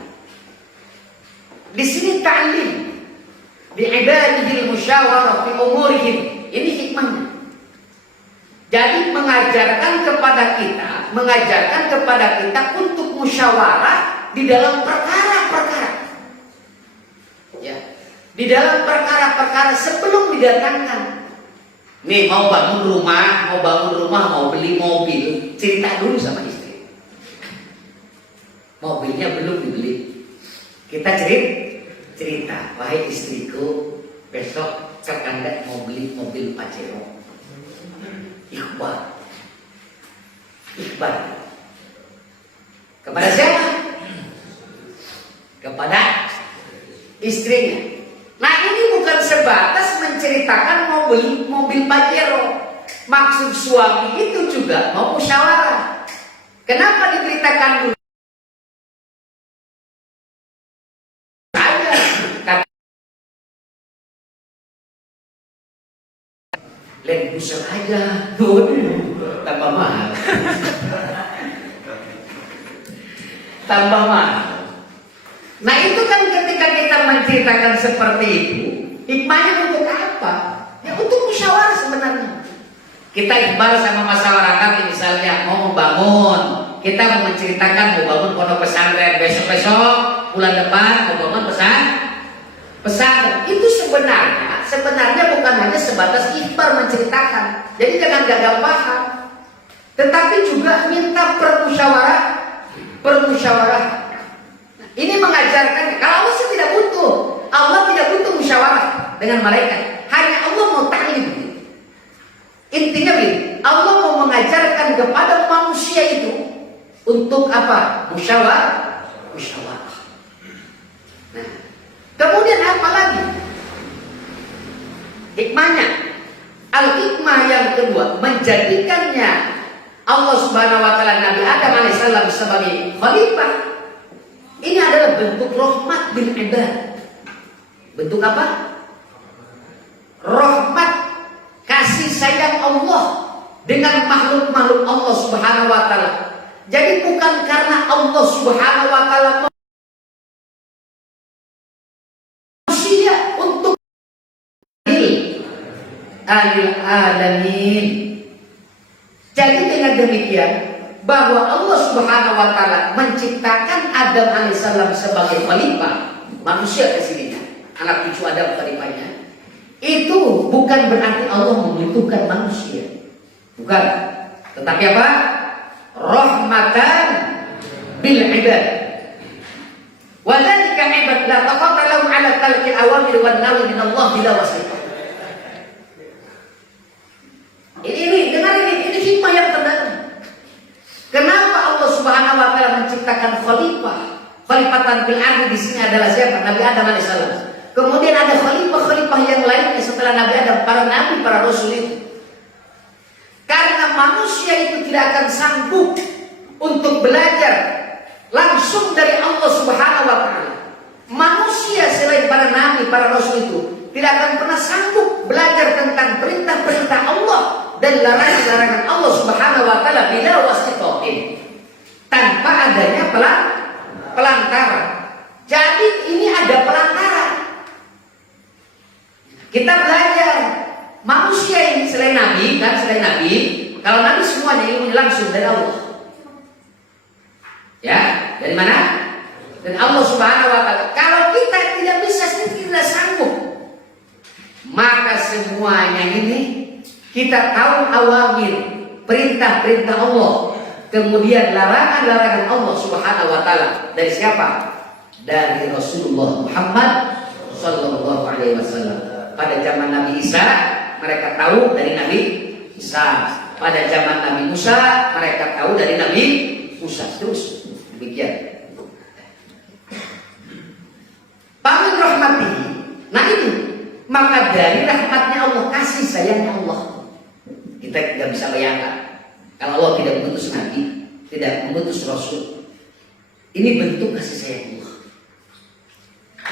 Di sini ta'lim bi ibadihil musyawarah fi umurihim. Ini hikmahnya. Jadi mengajarkan kepada kita untuk musyawarah di dalam perkara-perkara. Ya. Di dalam perkara-perkara sebelum didatangkan. Nih mau bangun rumah, mau beli mobil, cerita dulu sama istri. Mobilnya belum dibeli. Kita cerita, wahai istriku, besok Anda mau beli mobil Pajero. Ikhbar. Kepada siapa? Kepada istrinya. Nah, ini bukan sebatas menceritakan mobil Pajero. Maksud suami itu juga mau musyawarah. Kenapa diberitakan dulu? Land Cruiser aja, tambah mahal. Tambah mahal. Nah, itu kan ketika kita menceritakan seperti itu, hikmahnya untuk apa? Ya untuk musyawarah sebenarnya. Kita ikhbar sama masyarakat, misalnya mau membangun, kita mau menceritakan mau bangun pondok pesantren besok-besok, bulan depan mau bangun pesantren. Itu sebenarnya bukan hanya sebatas ikhbar menceritakan. Jadi jangan gagal paham. Tetapi juga minta permusyawarah. Ini mengajarkan kalau Allah sih tidak butuh. Allah tidak butuh musyawarah dengan malaikat. Hanya Allah mau ta'lim. Intinya begini, Allah mau mengajarkan kepada manusia itu untuk apa? Musyawarah. Nah, kemudian apa lagi? Hikmahnya, al-hikmah yang kedua, menjadikannya Allah Subhanahu wa taala Nabi Adam alaihissalam sebagai khalifah. Ini adalah bentuk rahmat bil ibad. Bentuk apa? Rahmat, kasih sayang Allah dengan makhluk-makhluk Allah Subhanahu wa taala. Jadi bukan karena Allah Subhanahu wa taala manusia untuk alamin. Jadi dengan demikian bahwa Allah Subhanahu wa taala menciptakan Adam alaihissalam sebagai khalifah, manusia kesininya, anak cucu Adam khalifahnya. Itu bukan berarti Allah membutuhkan manusia. Bukan. Tetapi apa? Rahmatan bil ibad. Wa dzalika ibad la taqatalu ala talqi awamir wan nawi min Allah bila wasitah. Ini hikmah yang terdalam. Kenapa Allah Subhanahu wa taala menciptakan khalifah? Khalifatan fil ardi di sini adalah siapa? Nabi Adam alaihissalam. Kemudian ada khalifah-khalifah yang lainnya setelah Nabi Adam, para nabi, para rasul itu. Karena manusia itu tidak akan sanggup untuk belajar langsung dari Allah Subhanahu wa taala. Manusia selain para nabi, para rasul itu tidak akan pernah sanggup belajar tentang perintah-perintah Allah dan larangan-larangan Allah Subhanahu wa taala bila wasitatin, tanpa adanya pelantara. Jadi ini ada pelantara. Kita belajar manusia ini selain nabi, kalau nabi semuanya ilmunya langsung dari Allah. Ya, dari mana? Dari Allah Subhanahu wa taala. Kalau kita tidak bisa sendiri, tidak sanggup, maka semuanya ini kita tahu awamir, perintah-perintah Allah, kemudian larangan-larangan Allah Subhanahu wa taala dari siapa? Dari Rasulullah Muhammad sallallahu alaihi wasallam. Pada zaman Nabi Isa, mereka tahu dari Nabi Isa. Pada zaman Nabi Musa, mereka tahu dari Nabi Musa. Terus demikian. demikian. Pamin rahmatihi. Nah itu, maka dari rahmatnya Allah, kasih sayangnya Allah, kita tidak bisa bayangkan kalau Allah tidak mengutus Nabi, tidak mengutus Rasul. Ini bentuk kasih sayang Allah.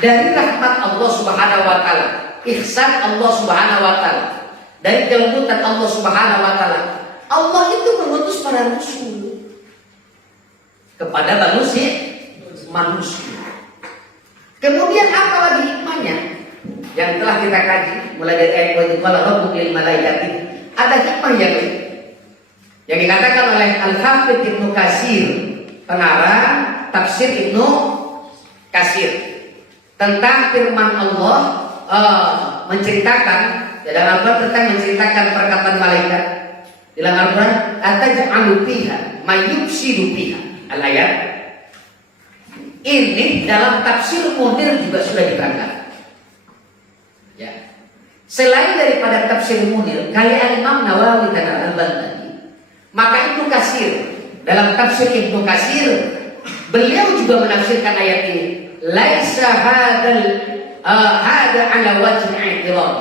Dari rahmat Allah Subhanahu wa taala, ihsan Allah Subhanahu wa taala, dari kelembutan Allah Subhanahu wa taala, Allah itu mengutus para rasul kepada manusia. Kemudian apa lagi hikmahnya yang telah kita kaji mulai dari ayat wa qala rabbuka lil malaikati? Ada hikmah yang lain yang dikatakan oleh Al-Hafidz Ibnu Katsir, pengarang tafsir Ibnu Katsir, tentang firman Allah menceritakan dalam Al-Quran tentang menceritakan perkataan malaikat dalam Al-Quran, ataj'alu fiha may yufsidu fiha. Al-ayat ini dalam tafsir Munir juga sudah diterangkan. Ya. Selain daripada tafsir Munir, karya Imam Nawawi dan Al-Albani, maka Ibnu Katsir dalam tafsir Ibnu Katsir, beliau juga menafsirkan ayat ini. Laisa hada ala wajhi i'tirad.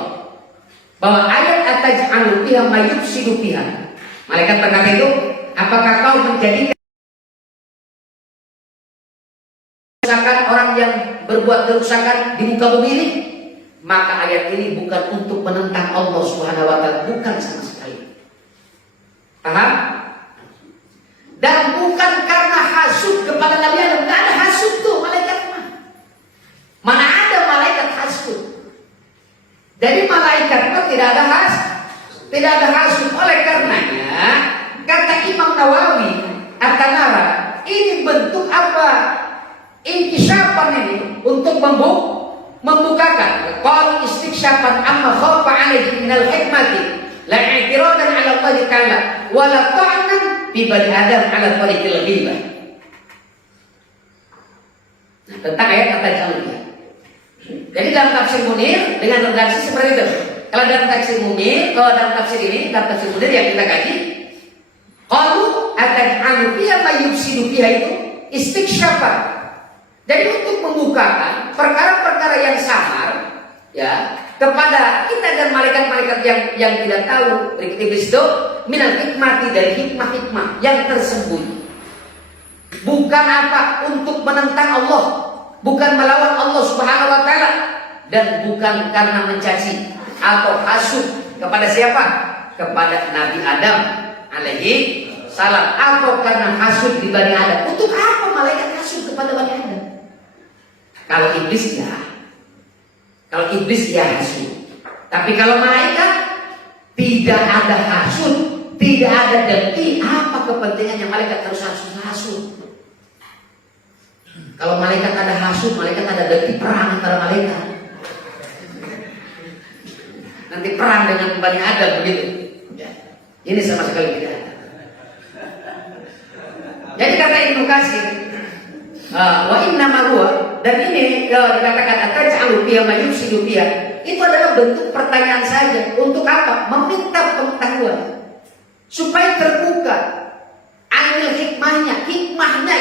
Bahwa ayat ataj'alu fiha may yufsidu fiha. Malaikat berkata itu, apakah kau menjadikan orang yang berbuat kerusakan di muka bumi ini? Maka ayat ini bukan untuk menentang Allah Subhanahu wa taala, bukan sama sekali. Paham? Dan bukan karena hasud kepada Nabi Adam. Tidak ada hasud tuh malaikat mah. Mana ada malaikat hasud? Jadi malaikat mah tidak ada hasud. Oleh karenanya kata Imam Nawawi At-Tanara, ini bentuk apa? Inkisyapan ini untuk membukakan qaul istiksyapan amma khafa alaihi minal hikmati la i'tiradan 'ala Allah ta'ala wa la ta'nan bi bani adam 'ala tariqil ghibah. Nah, tentang ayat kata jalurnya. Jadi dalam tafsir Munir dengan redaksi seperti itu. Kalau dalam tafsir Munir, kalau dalam tafsir ini, dalam tafsir Munir yang kita kaji, qalu ataj'alu fiha may yufsidu fiha itu istiksyapan. Jadi untuk membukakan perkara-perkara yang samar ya kepada kita dan malaikat-malaikat yang tidak tahu iblis itu minal hikmati, dari hikmah-hikmah yang tersembunyi. Bukan apa untuk menentang Allah, bukan melawan Allah Subhanahu wa taala, dan bukan karena mencaci atau hasud kepada siapa? Kepada Nabi Adam alaihi salam, atau karena hasud di Bani Adam. Untuk apa malaikat hasud kepada Bani Adam? Kalau iblis ya hasud. Tapi kalau malaikat tidak ada hasud, tidak ada dengki. Apa kepentingannya malaikat harus hasud? Kalau malaikat ada hasud, malaikat ada dengki, perang antara malaikat. Nanti perang dengan Bani Adam begitu. Ini sama sekali tidak ada. Jadi kata Ibnu Katsir, wa inna ma huwa, dan ini dikatakan ataj'alu fiha may yufsidu fiha, itu adalah bentuk pertanyaan saja. Untuk apa? Meminta pengetahuan supaya terbuka anil hikmahnya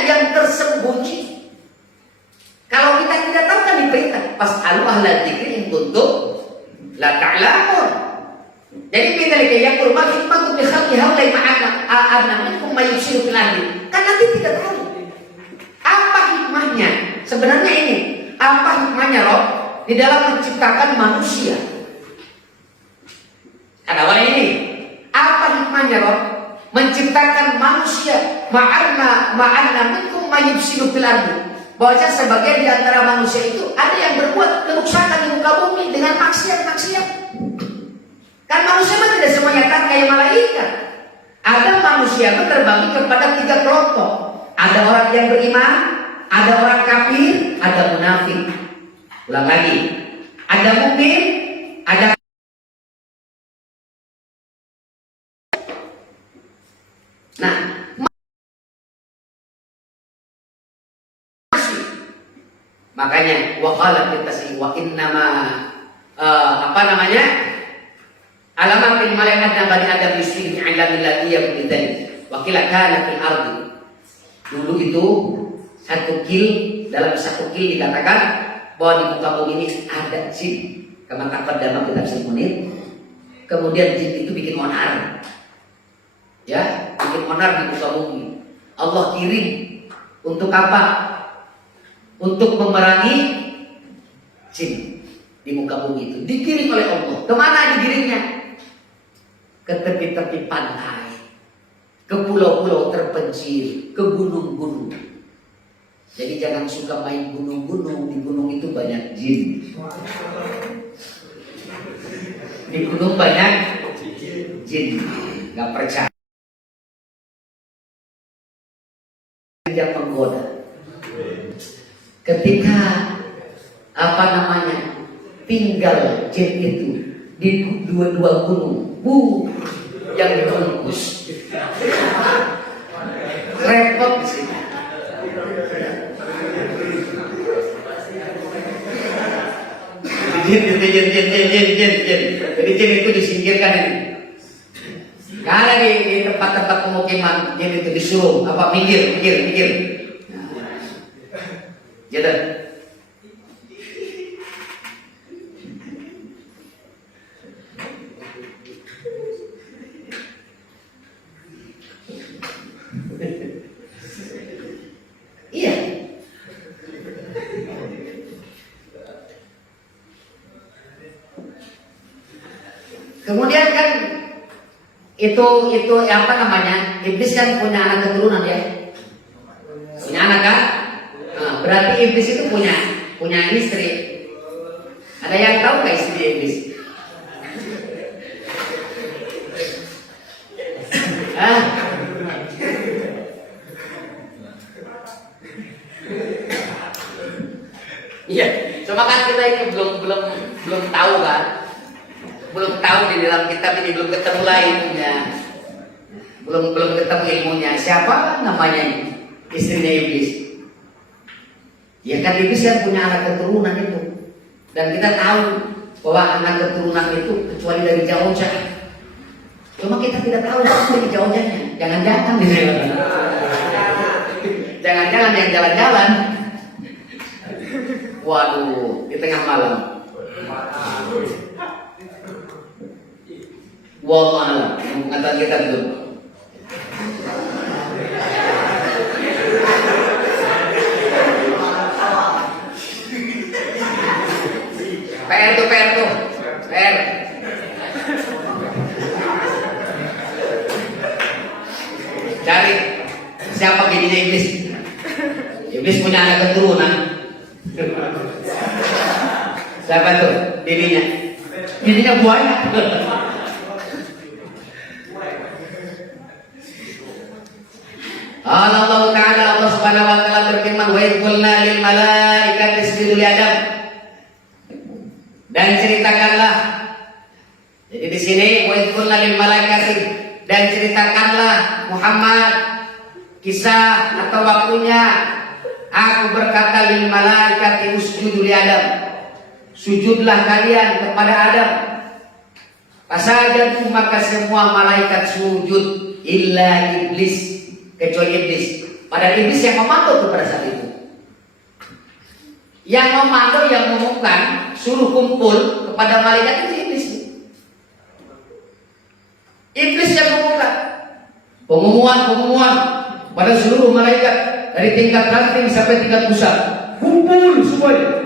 yang tersembunyi. Kalau kita tidak tahu kan diperintah fas'alu ahla dzikri in kuntum la ta'lamun. Jadi kita lihat yang kurma hikmah bi khalqi haulai ma'ana minkum may yufsidu fil ardi. Kan nanti tidak tahu apa hikmahnya. Sebenarnya ini apa hikmahnya Rob di dalam menciptakan manusia? Ada awalnya ini apa hikmahnya Rob menciptakan manusia? Ma'anna minkum may yufsidu fil ardi. Bahwa sebagian di antara manusia itu ada yang berbuat kerusakan di muka bumi dengan maksiat. Kan manusia mah tidak semuanya kan kayak malaikat. Ada manusia itu terbagi kepada 3 kelompok. Ada orang yang beriman, ada orang kafir, ada munafik. Ulang lagi. Ada mukmin, ada makanya waqala kita sih wa innama alamatil malaikat dan Bani Adam yusbihu alamil ladiyah bidzalik wa qila kana fil ardi. Dulu itu satu kil, dalam satu kil dikatakan bahwa di muka bumi ini ada jin. Kama taqaddama kita bisa menit. Kemudian jin itu bikin onar, ya, bikin onar di muka bumi. Allah kirim untuk apa? Untuk memerangi jin di muka bumi itu. Dikirim oleh Allah. Kemana dikirimnya? Ke tepi-tepi pantai, ke pulau-pulau terpencil, ke gunung-gunung. Jadi jangan suka main gunung-gunung. Di gunung itu banyak jin. Di gunung banyak jin. Gak percaya. Yang menggoda. Ketika apa namanya tinggal jin itu di dua-dua gunung, yang dibungkus repot di sini. Jin. Jadi jin itu disingkirkan ini. Karena di tempat-tempat pemukiman jin itu disuruh apa minggir. Nah, gitu. Iya. Kemudian kan itu apa namanya? Iblis kan punya anak keturunan ya. Punya anak kan? Nah, berarti iblis itu punya istri. Ada yang tahu nggak istri iblis? Iya, cuma kan kita ini belum tahu kan, belum tahu di dalam kitab ini belum ketemu lah ilmunya, belum ketemu ilmunya. Siapa namanya ini? Istrinya iblis. Ya kan iblis kan punya anak keturunan itu, dan kita tahu bahwa anak keturunan itu kecuali dari jauh saja. Cuma kita tidak tahu apa dari jauhnya. Jangan-jangan jangan-jangan yang jalan-jalan. Waduh, di tengah malam. Wallah, kata kita dulu. PR tuh. Cari siapa bininya iblis. Iblis punya anak keturunan. Siapa tuh bininya? Bininya buaya. Allah Ta'ala, Allah Subhanahu wa Ta'ala berfirman, wa idh qulna lil malaikati isjudu li Adam. Dan ceritakanlah. Jadi di sini wa idh qulna lil malaikati, dan ceritakanlah Muhammad kisah atau waktunya aku berkata lil malaikati usjudu li Adam. Sujudlah kalian kepada Adam. Fasajadu, maka semua malaikat sujud illa iblis, kecuali iblis. Padahal iblis yang memantau pada saat itu. Yang memantau, yang mengumumkan, suruh kumpul kepada malaikat itu iblis. Iblis yang mengumumkan. Pengumuman pada seluruh malaikat dari tingkat ranting sampai tingkat pusat. Kumpul semuanya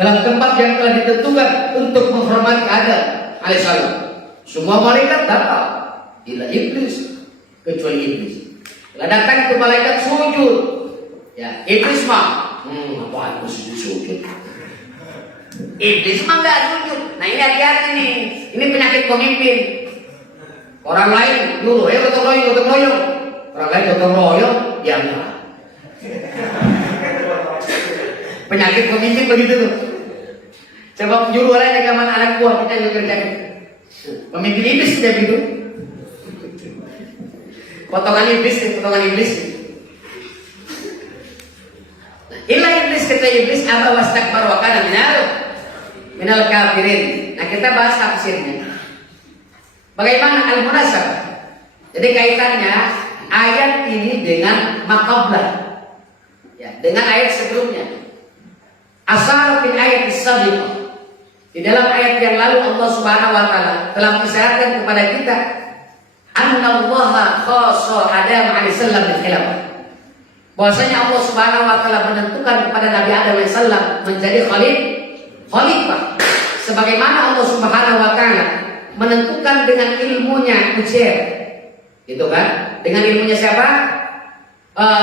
dalam tempat yang telah ditentukan untuk menghormati Adam alaihissalam. Semua malaikat datang, illa iblis, kecuali iblis. Setelah datang itu malaikat sujud. Ya, iblis mah, apa aku sujud? Iblis mah nggak sujud. Nah ini hati-hati nih. Ini penyakit pemimpin. Orang lain dulu, gotong royong. Orang lain gotong royong, ya enggak. Penyakit pemimpin begitu tuh. Coba menyuruh orang yang mana anak buah kita yang kerjain. Pemimpin iblis kayak gitu. Potongan iblis. Illa iblis, kata iblis, aba wastakbar wa kana minal kafirin. Nah kita bahas tafsirnya. Bagaimana al-munasabah? Jadi kaitannya ayat ini dengan maqablah. dengan ayat sebelumnya. Asal bin ayat as-sabiqah. Di dalam ayat yang lalu Allah Subhanahu wa taala telah mengisyaratkan kepada kita annallaha khassa Adam alaihissalam bil khilafah. Bahwasanya Allah Subhanahu wa taala menentukan kepada Nabi Adam alaihissalam menjadi khalifah. Sebagaimana Allah Subhanahu wa taala menentukan dengan ilmunya Uzair. Gitu kan? Dengan ilmunya siapa?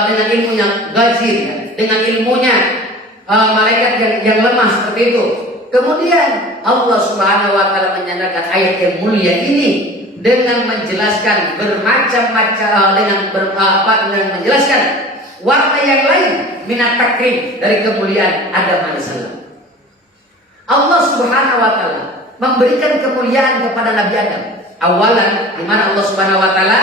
Dengan ilmunya Ghazir, dengan ilmunya malaikat yang lemah seperti itu. Kemudian Allah Subhanahu wa taala menyandarkan ayat yang mulia ini dengan menjelaskan bermacam-macam dengan menjelaskan warna yang lain minat takrim dari kemuliaan Adam alaihissalam. Allah Subhanahu wa taala memberikan kemuliaan kepada Nabi Adam. Awalan di mana Allah Subhanahu wa taala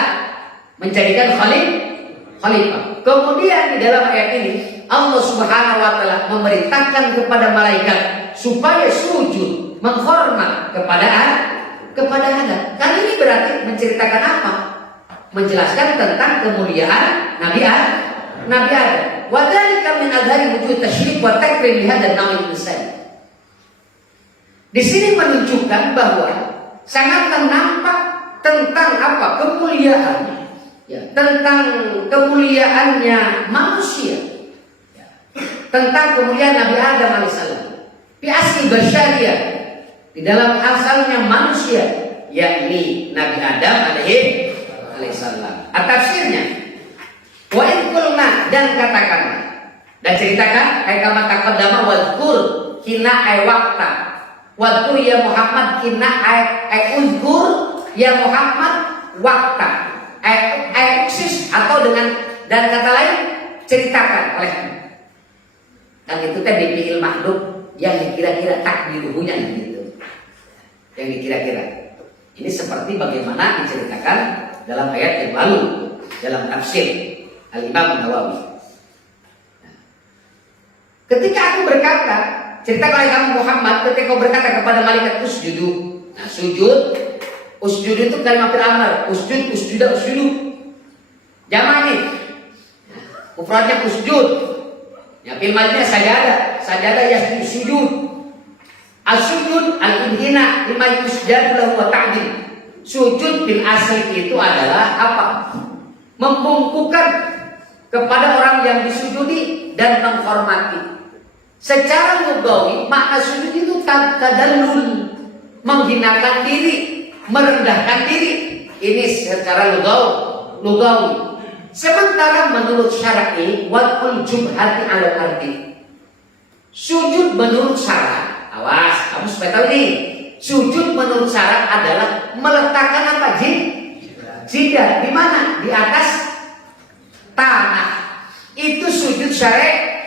menjadikan khalifah. Kemudian di dalam ayat ini Allah Subhanahu wa taala memerintahkan kepada malaikat supaya sujud menghormat kepada Adam. Kali ini berarti menceritakan apa? Menjelaskan tentang kemuliaan Nabi Adam. Wa dzalika min adhari wujud tasyrik wa takrim li hadzal naw'il insan. Di sini menunjukkan bahwa sangat nampak tentang apa? Kemuliaan. Ya, tentang kemuliaannya manusia. Ya, tentang kemuliaan Nabi Adam alaihissalam. Fi asli basyariyah, di dalam asalnya manusia, yakni Nabi Adam alaihissalam. Tafsirnya, wa in qulna, dan katakan dan ceritakan ayat kama taqaddama wadhkur hina ay waqta. Wadhkur ya Muhammad hina ay uzkur ya Muhammad waqta. Ay eksis, atau dengan dan kata lain ceritakan olehmu. Dan itu tadi fi'il mahdhuf yang dikira-kira takdiruhunya gitu. Yang dikira-kira. Ini seperti bagaimana diceritakan dalam ayat yang lalu dalam tafsir Al-Imam Nawawi. Ketika aku berkata, ceritakan oleh kamu Muhammad, ketika kau berkata kepada malaikat usjudu. Nah, sujud, usjud itu kalimat fi'il, usjuda. Jamaknya mufradnya usjud. Ya, fi'il madhinya sajadah ya sujud. As-sujud al-inhina lima yusjad lahu wa ta'dil. Sujud bil asli itu adalah apa? Membungkukkan kepada orang yang disujudi dan menghormati. Secara lugawi makna sujud itu tadallul, menghinakan diri, merendahkan diri. Ini secara lugawi. Sementara menurut syar'i wad'ul jubhati 'ala al-ardi. Sujud menurut syara', awas, kamu supaya tahu nih. Sujud menurut syara' adalah meletakkan apa? Jidat di mana? Di atas tanah. Itu sujud syariat.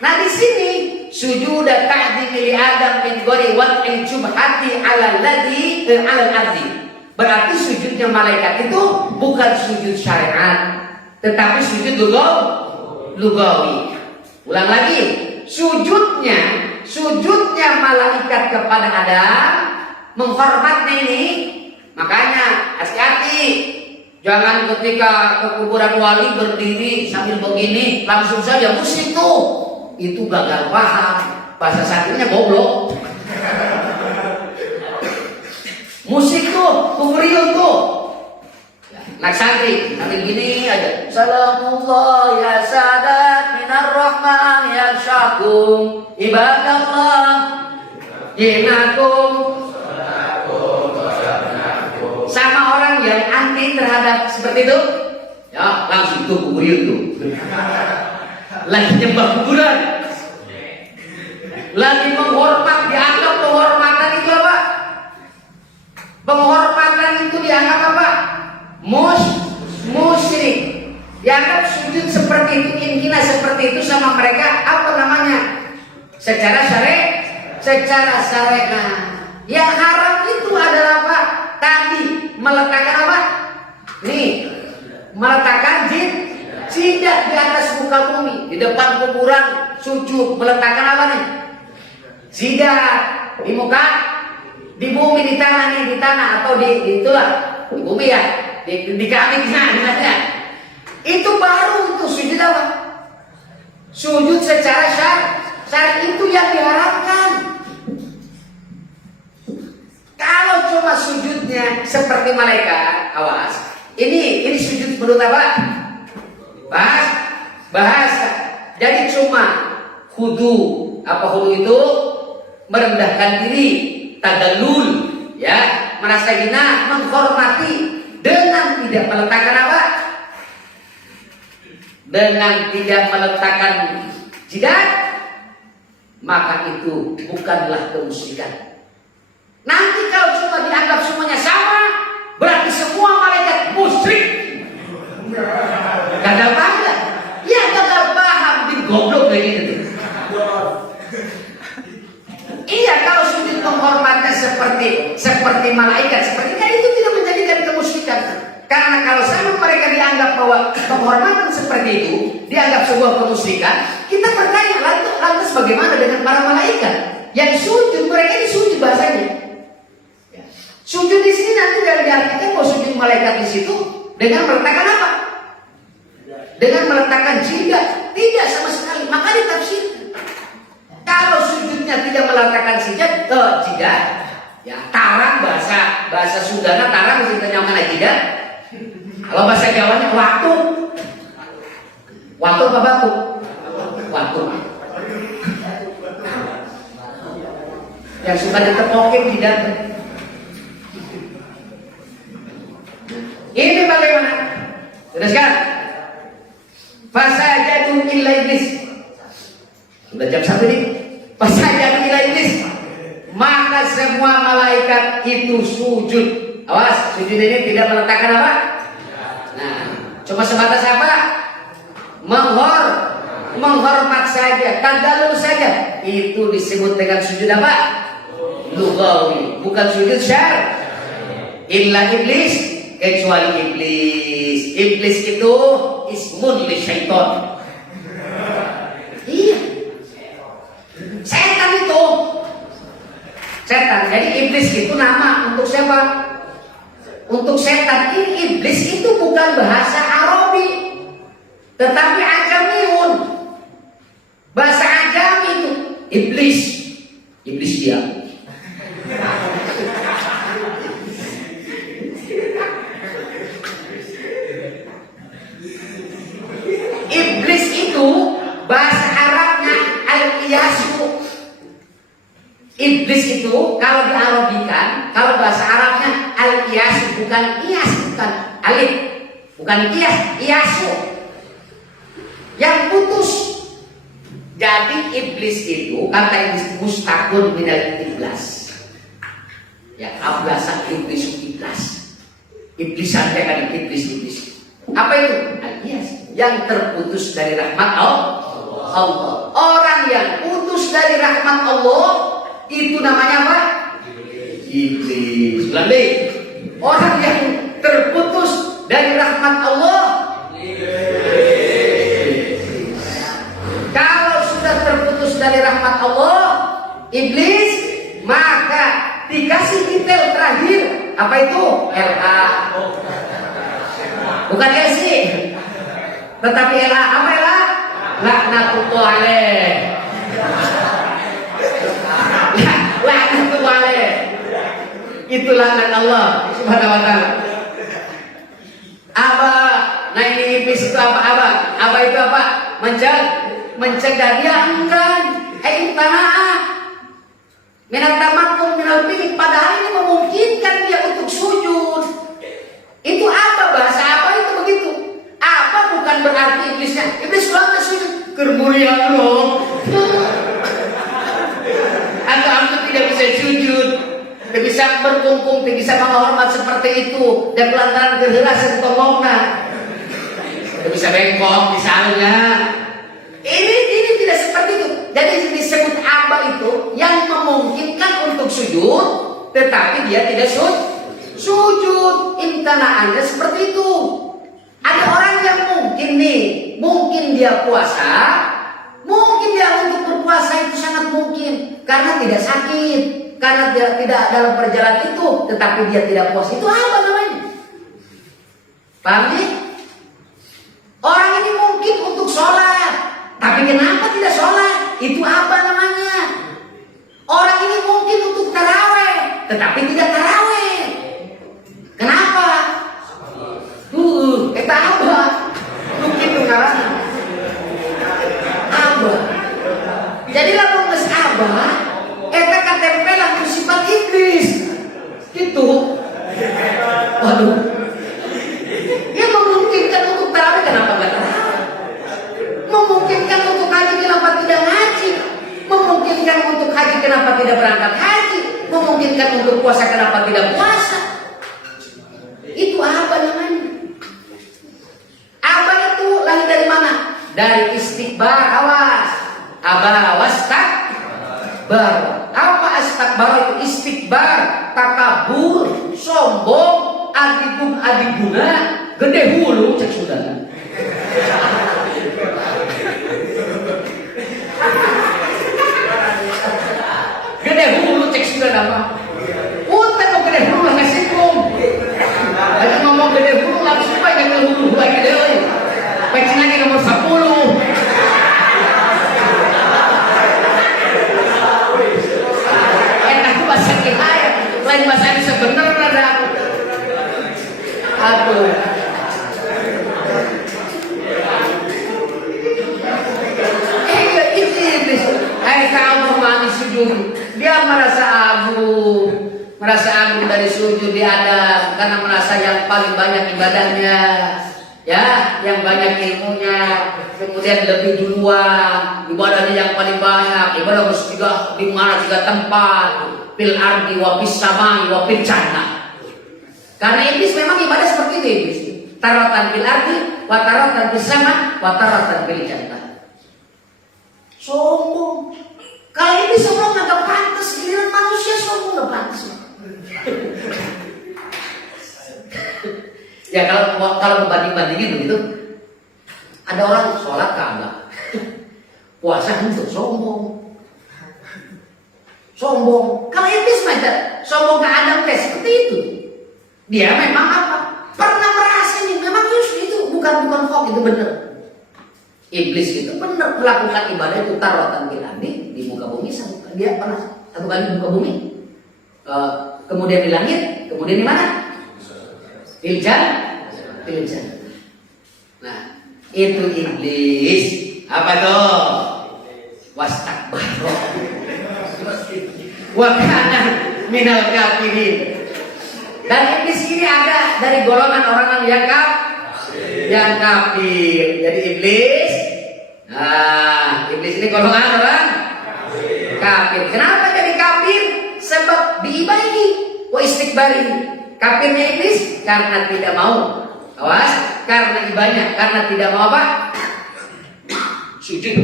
Nah, di sini sujud ta'dhim li Adam min ghairi wad'il jubhati 'ala al-ardi. Berarti sujudnya malaikat itu bukan sujud syariat, tetapi sujud lugawi. Ulang lagi, sujudnya malaikat kepada Adam, menghormatnya ini. Makanya hati-hati, jangan ketika ke kuburan wali berdiri sambil begini langsung saja musik tuh. Itu gagal paham, bahasa santrinya goblok. Musik tuh, kuburiun tuh. Nak santri, sambil gini aja. Salamullah ya sadat minar rahman ya syakum ibadallah jinakum. Sama orang yang anti terhadap seperti itu, ya langsung tuh kuburiun tuh. Lagi nyembah kuburan, lagi menghormat, dianggap penghormatan itu apa? Penghormatan itu dianggap apa? Musyrik. Dianggap sujud seperti itu, inhina seperti itu sama mereka apa namanya? Secara syariat. Yang haram itu adalah apa? Tadi meletakkan apa? Nih, meletakkan jidat di atas muka bumi, di depan kuburan sujud, meletakkan apa nih? Jidat di muka, di bumi, di tanah nih, di tanah atau di itulah, di bumi ya, di kami ya. Itu baru untuk sujud apa? secara syar'i itu yang diharapkan. Kalau cuma sujudnya seperti malaikat, awas. Ini sujud menurut apa? Bahasa. Jadi cuma khudu. Apa khudu itu? Merendahkan diri, tadallul, ya, merasa hina, menghormati dengan tidak meletakkan apa? Dengan tidak meletakkan jidat, maka itu bukanlah kemusyrikan. Nanti kalau cuma dianggap semuanya sama, berarti semua malaikat musyrik. Gagal paham gak? Ya gagal paham, bin goblok kayak gitu. Iya, kalau sujud menghormatnya seperti malaikat, sepertinya itu tidak menjadikan kemusyrikan. Karena kalau sama mereka dianggap bahwa penghormatan seperti itu dianggap sebuah kemusyrikan, kita bertanya lantas bagaimana dengan para malaikat yang sujud? Mereka ini sujud bahasanya. Sujud di sini nanti dari diartikan bahwa sujud malaikat di situ dengan meletakkan apa? Dengan meletakkan jidat, tidak sama sekali. Maka ditafsir. Kalau sujudnya tidak meletakkan jidat, ya tarang bahasa Sundana tarang mesti ditanya jidat. Kalau bahasa Jawanya waktu apa batu? Waktu. Yang suka ditepokin jidat. Ini bagaimana? Teruskan. Fasajadu illa iblis. Sudah jam 1 nih. Fasajadu illa iblis. Maka semua malaikat itu sujud. Awas, sujud ini tidak meletakkan apa? Nah, cuma sebatas apa? Menghormat saja, tadallul saja. Itu disebut dengan sujud apa? Lughawi, bukan sujud syar'i. Illa iblis, kecuali iblis. Iblis itu ismun li syaiton. Iya. Setan itu. Setan. Jadi iblis itu nama untuk siapa? Untuk setan. Ini iblis itu bukan bahasa Arabi, tetapi ajamiun. Bahasa ajami itu iblis. Iblis dia. Iblis itu bahasa Arabnya al-qiyasu. Iblis itu kalau diarabikan, kalau bahasa Arabnya al-qiyasu, bukan qiyas, bukan alif, bukan qiyas, qiyasu. Yang putus. Jadi iblis itu kata iblis mustaqun minal iblis. Ya, ablasa iblis. Iblis saja kan iblis. Apa itu? Al-qiyas. Yang terputus dari rahmat Allah. Orang yang putus dari rahmat Allah itu namanya apa? Iblis. Ulangi. Orang yang terputus dari rahmat Allah, iblis. Kalau sudah terputus dari rahmat Allah, iblis, maka dikasih detail terakhir. Apa itu? LA. Bukan LC. Tetapi LA, apa LA? Laknatullah alaih. Laknatullah alaih. Itu laknat Allah Subhanahu wa ta'ala. Apa? Nah ini iblis itu apa? Apa itu apa? Mencegah dia enggan. Tanah. Minat tamakkum minal fiqh. Padahal ini memungkinkan dia untuk sujud. Itu apa? Bahasa apa itu begitu? Apa bukan berarti iblisnya? Iblis banget sujud. Kemuliaan loh. Atau aku tidak bisa sujud, tidak bisa berkungkung, tidak bisa menghormat seperti itu, dan pelantaran keherasan tolongna, tidak bisa bengkok misalnya. Ini tidak seperti itu. Jadi disebut aba itu yang memungkinkan untuk sujud, tetapi dia tidak sujud. Imtanaannya seperti itu. Ada orang yang mungkin dia puasa, mungkin dia untuk berpuasa itu sangat mungkin karena tidak sakit, karena dia tidak dalam perjalanan itu, tetapi dia tidak puasa. Itu apa namanya? Paham nih? Orang ini mungkin untuk sholat, tapi kenapa tidak sholat? tidak berangkat haji, memungkinkan untuk puasa, kenapa tidak puasa? Itu apa namanya? Apa itu lahir dari mana? Dari istikbar. Awas, wastakbar. Apa istikbar itu? Istikbar, takabur, sombong, adiguna, gede hulu, cek sudah. Gede hulu cek sudah apa? Udah kok gede hulu lah ngasihkum. Aja ngomong gede hulu langsung aja gede hulu lagi deh. Pecing lagi nomor 10. Enak bahasa kita ya. Lain bahasa ini sebenarnya ada. Aduh. Kaum manis sujud, dia merasa agung dari sujud di Adam karena merasa yang paling banyak ibadahnya, ya, yang banyak ilmunya, kemudian lebih duluan, ibadahnya yang paling banyak, ibadah juga di mana juga tempat, fil ardi wa fis samai wa fil jannah. Karena iblis memang ibadah seperti itu iblis. Taratan fil ardi wa taratan fis sama wa taratan fil jannah. Sombong. Kalau ini sombong nggak pantas, giliran manusia sombong nggak pantas. Ya kalau bandingin begitu, ada orang sholat Ka'bah, puasa untuk sombong. Kalau iblis macam sombong ke Adam seperti itu. Dia memang apa? Pernah merasa ini memang itu bukan hoax, itu benar. Iblis itu benar melakukan ibadah itu tarotan bilani di muka bumi. Dia pernah satu kali di muka bumi, kemudian di langit, kemudian di mana? Filjan. Nah, itu iblis. Apa tuh? Wastakbar. Wa kana minal kafirin. Dan iblis ini ada dari golongan orang yang kafir. Jadi iblis, iblis ini golongan orang kafir. Kenapa jadi kafir? Sebab diibadi wa istikbari. Kafirnya iblis karena tidak mau. Awas, karena ibadahnya, karena tidak mau apa? Sujud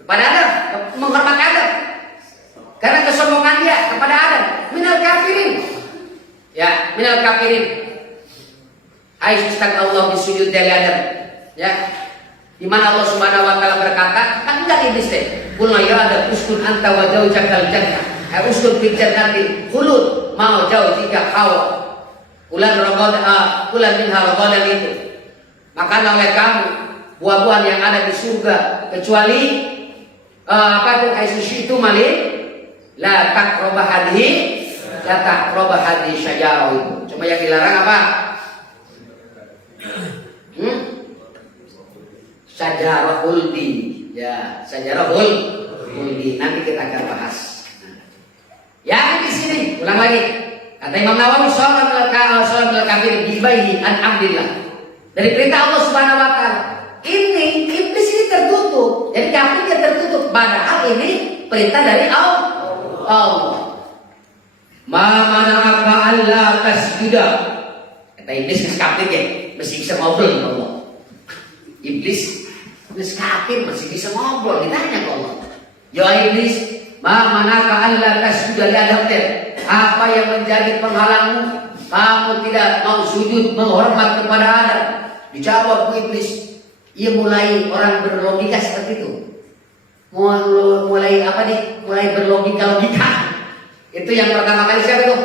kepada Adam, menghormat Adam. Karena kesombongan dia kepada Adam. Minal kafirin. Ya, minal kafirin. Aisyah Allah disujud dari Adam, ya. Di mana Allah Subhanahu wa taala berkata, kan enggak iblis deh. Qul ya Adam uskun anta wa zawjakal jannah. Uskun fil jannati khulud, mau jauh jika Hawa. Ulan minha ragadan itu. Makan oleh kamu buah-buahan yang ada di surga kecuali apa itu Aisyah itu malik la taqrabah hadhihi syajarah itu. Cuma yang dilarang apa? Syajarah khuldi, ya, syajarah khuldi. Nanti kita akan bahas. Ya, di sini ulang lagi. Kata Imam Nawawi, sholat kafir dibayi an abdillah. Dari perintah Allah Subhanahu wa taala. Ini iblis ini tertutup. Jadi kafir dia tertutup. Padahal ini perintah dari Allah. Ma mana'aka alla tasjuda. Kata iblis masih kafir ya, masih bisa ngobrol dengan Allah. Iblis masih kafir, masih bisa ngobrol. Ditanya ke Allah, ya iblis, ma mana'aka alla tasjuda li Adam. Apa yang menjadi penghalangmu? Kamu tidak mau sujud menghormat kepada Adam. Dijawab iblis. Ia mulai orang berlogika seperti itu. Mulai apa nih? Mulai berlogika. Itu yang pertama kali siapa itu?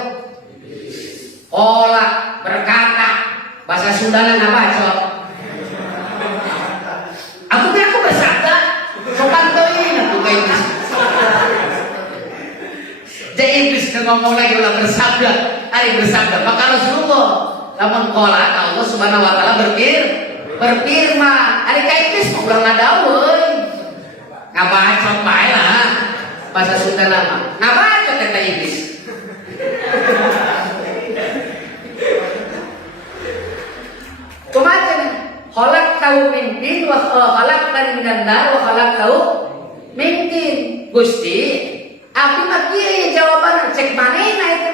Olah berkata, bahasa Sundana nggak bacot. Aku bersabda, sopan toin aku kayak iblis. Jadi iblis ngomong lagi ulah bersabda, maka Rasulullah lamun qala Allah Subhanahu wa taala berfirman, ari ka iblis mau ulang ngadaweuy. Ngabacot bae lah. Bahasa Sunda nama. Ngabacot eta iblis. Kumaha khalaq tahu min wa khalaq tan minan nar wa khalaq tahu min tin. Gusti, Abi mah kieu jawabanna, cek manehna itu,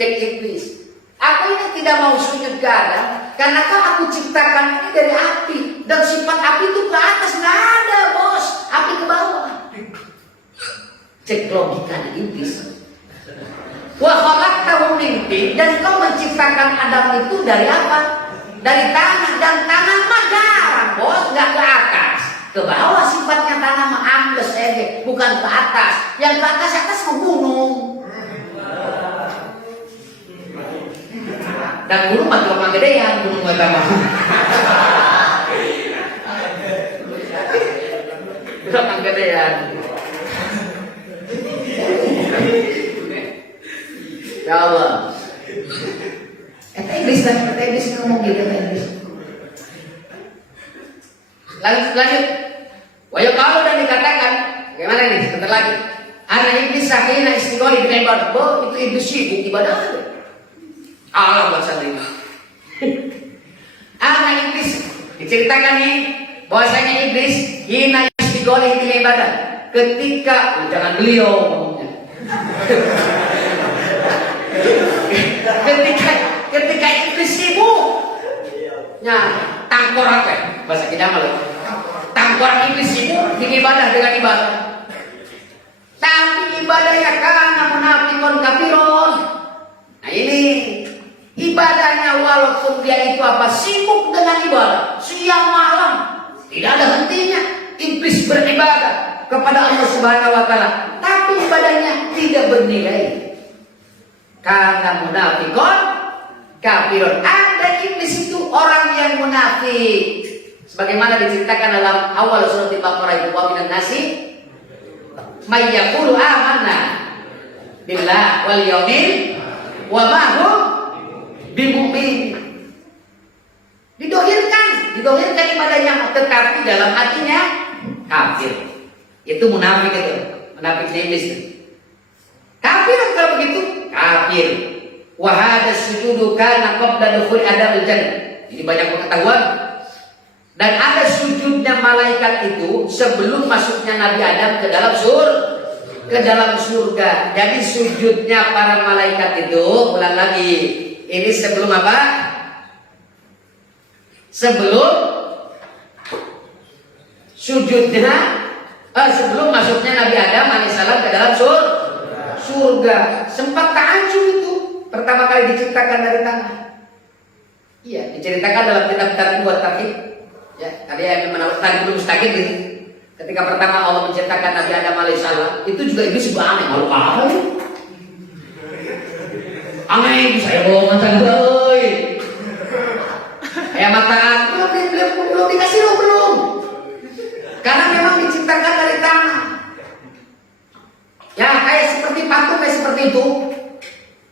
cek iblis. Aku ini tidak mau sujud ke Adam, karena kan aku ciptakan ini dari api, dan sifat api itu ke atas nggak ada bos, api ke bawah. Cek logika iblis. Wa khalaqtahu min tin, dan kau menciptakan Adam itu dari apa? Dari tanah, dan tanah mah garang bos, nggak ke atas. Ke bawah sifatnya tanah mah ambles aja, bukan ke atas. Yang ke atas ke gunung. Dan gunung mah cuma gedean, gunung mah mah. Cuma gedean. Ya Allah. Iblis ngomong gitu iblis. Lanjut. Wahyu kalau dan dikatakan, bagaimana nih? Sebentar lagi. Anak iblis sakina istiqomah di ibadah. Oh, itu iblis sibuk ibadah. Allah bahasa ini. Anak iblis diceritakan nih, bahwasanya iblis hina istiqomah di ibadah. Ketika jangan beliau ngomongnya. ketika iblis sibuk, tangkorak bahasa kita malu. Tangkorak iblis sibuk di ibadah dengan ibadah. Tapi ibadahnya karena munafikun kafirun. Nah ini ibadahnya walaupun dia itu apa sibuk dengan ibadah siang malam, tidak ada hentinya iblis beribadah kepada Allah Subhanahu wa taala, tapi ibadahnya tidak bernilai. Karena munafikun kafirun. Ada iblis itu orang yang munafik. Sebagaimana diceritakan dalam awal surat Al-Baqarah itu, wa minan nasi may yaqulu amanna billah wal yaumil wa ma hum bimumin. Didohirkan ibadahnya, tetapi dalam hatinya kafir. Itu munafik itu, munafik iblis itu. Kafir kalau begitu, kafir. Wa hada sujudu kana qabla dukhul Adam al-jannah. Ini banyak pengetahuan. Dan ada sujudnya malaikat itu sebelum masuknya Nabi Adam ke dalam surga. Jadi sujudnya para malaikat itu, ulang lagi. Ini sebelum apa? Sebelum sujudnya, sebelum masuknya Nabi Adam alaihissalam ke dalam surga. Sempat ta'ajub itu pertama kali diciptakan dari tanah. Iya, diceritakan dalam kitab Tarikh Tauhid. Ya, tadi yang menawarkan belum mustaqim gitu. Ketika pertama Allah menciptakan Nabi Adam alaihissalam, itu juga iblis juga aneh, malu apa ya? Aneh, saya bohongan saja, ya mataan belum dikasih lo belum. Karena memang diciptakan dari tanah. Ya kayak seperti patung kayak seperti itu.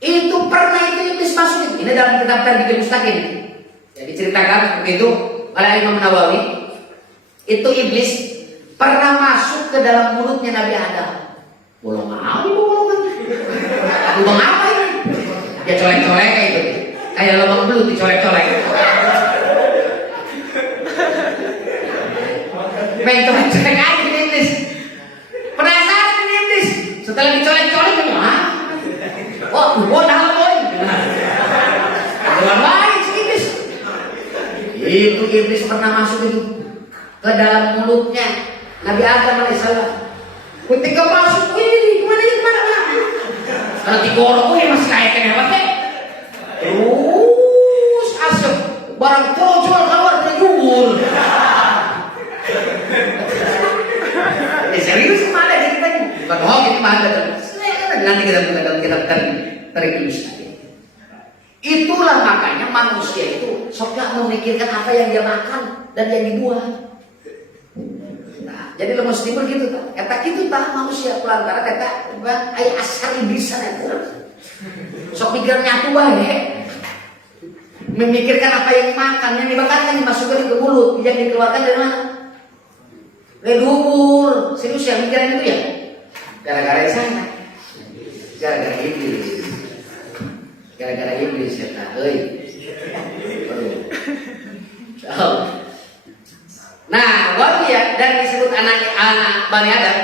Itu pernah itu iblis masuk. Ini dalam kitab Tarikh Mustaqim. Ya diceritakan seperti itu oleh Imam Nawawi. Itu iblis pernah masuk ke dalam mulutnya Nabi Adam. Bolong apa bolongan? Lubang apa ini? Ya colek-colek kayak gitu. Kayak lubang belut dicolek-colek. Main colek-colek aja ini iblis. Penasaran ini iblis. Setelah dicolek-colek gimana? Oh, dalam boy. Dalam baik si iblis. Itu iblis pernah masuk itu ke dalam mulutnya Nabi Adam alaihissalam. Ketika masuk, kemana? Kalau digorok, masih kayak kenapa teh? Terus asap, barang jual keluar terjubur. Serius mana ceritanya? Bukan hoax itu ada. Nanti kita terus. Itulah makanya manusia itu sok gak memikirkan apa yang dia makan dan yang dibuat. Nah, jadi lemes timur gitu tak? Kata gitu tak manusia pelanggaran kata ayah asal bisa itu. Sok pikirnya tuh baik. Memikirkan apa yang dimakan, yang dimakan dimasukkan ke mulut, yang dikeluarkan dari mana? Dari dubur. Serius ya mikiran itu ya? Gara-gara sana. Gara-gara iblis. Gara-gara iblis ya tak? Nah, wali ya dan disebut anak Bani Adam.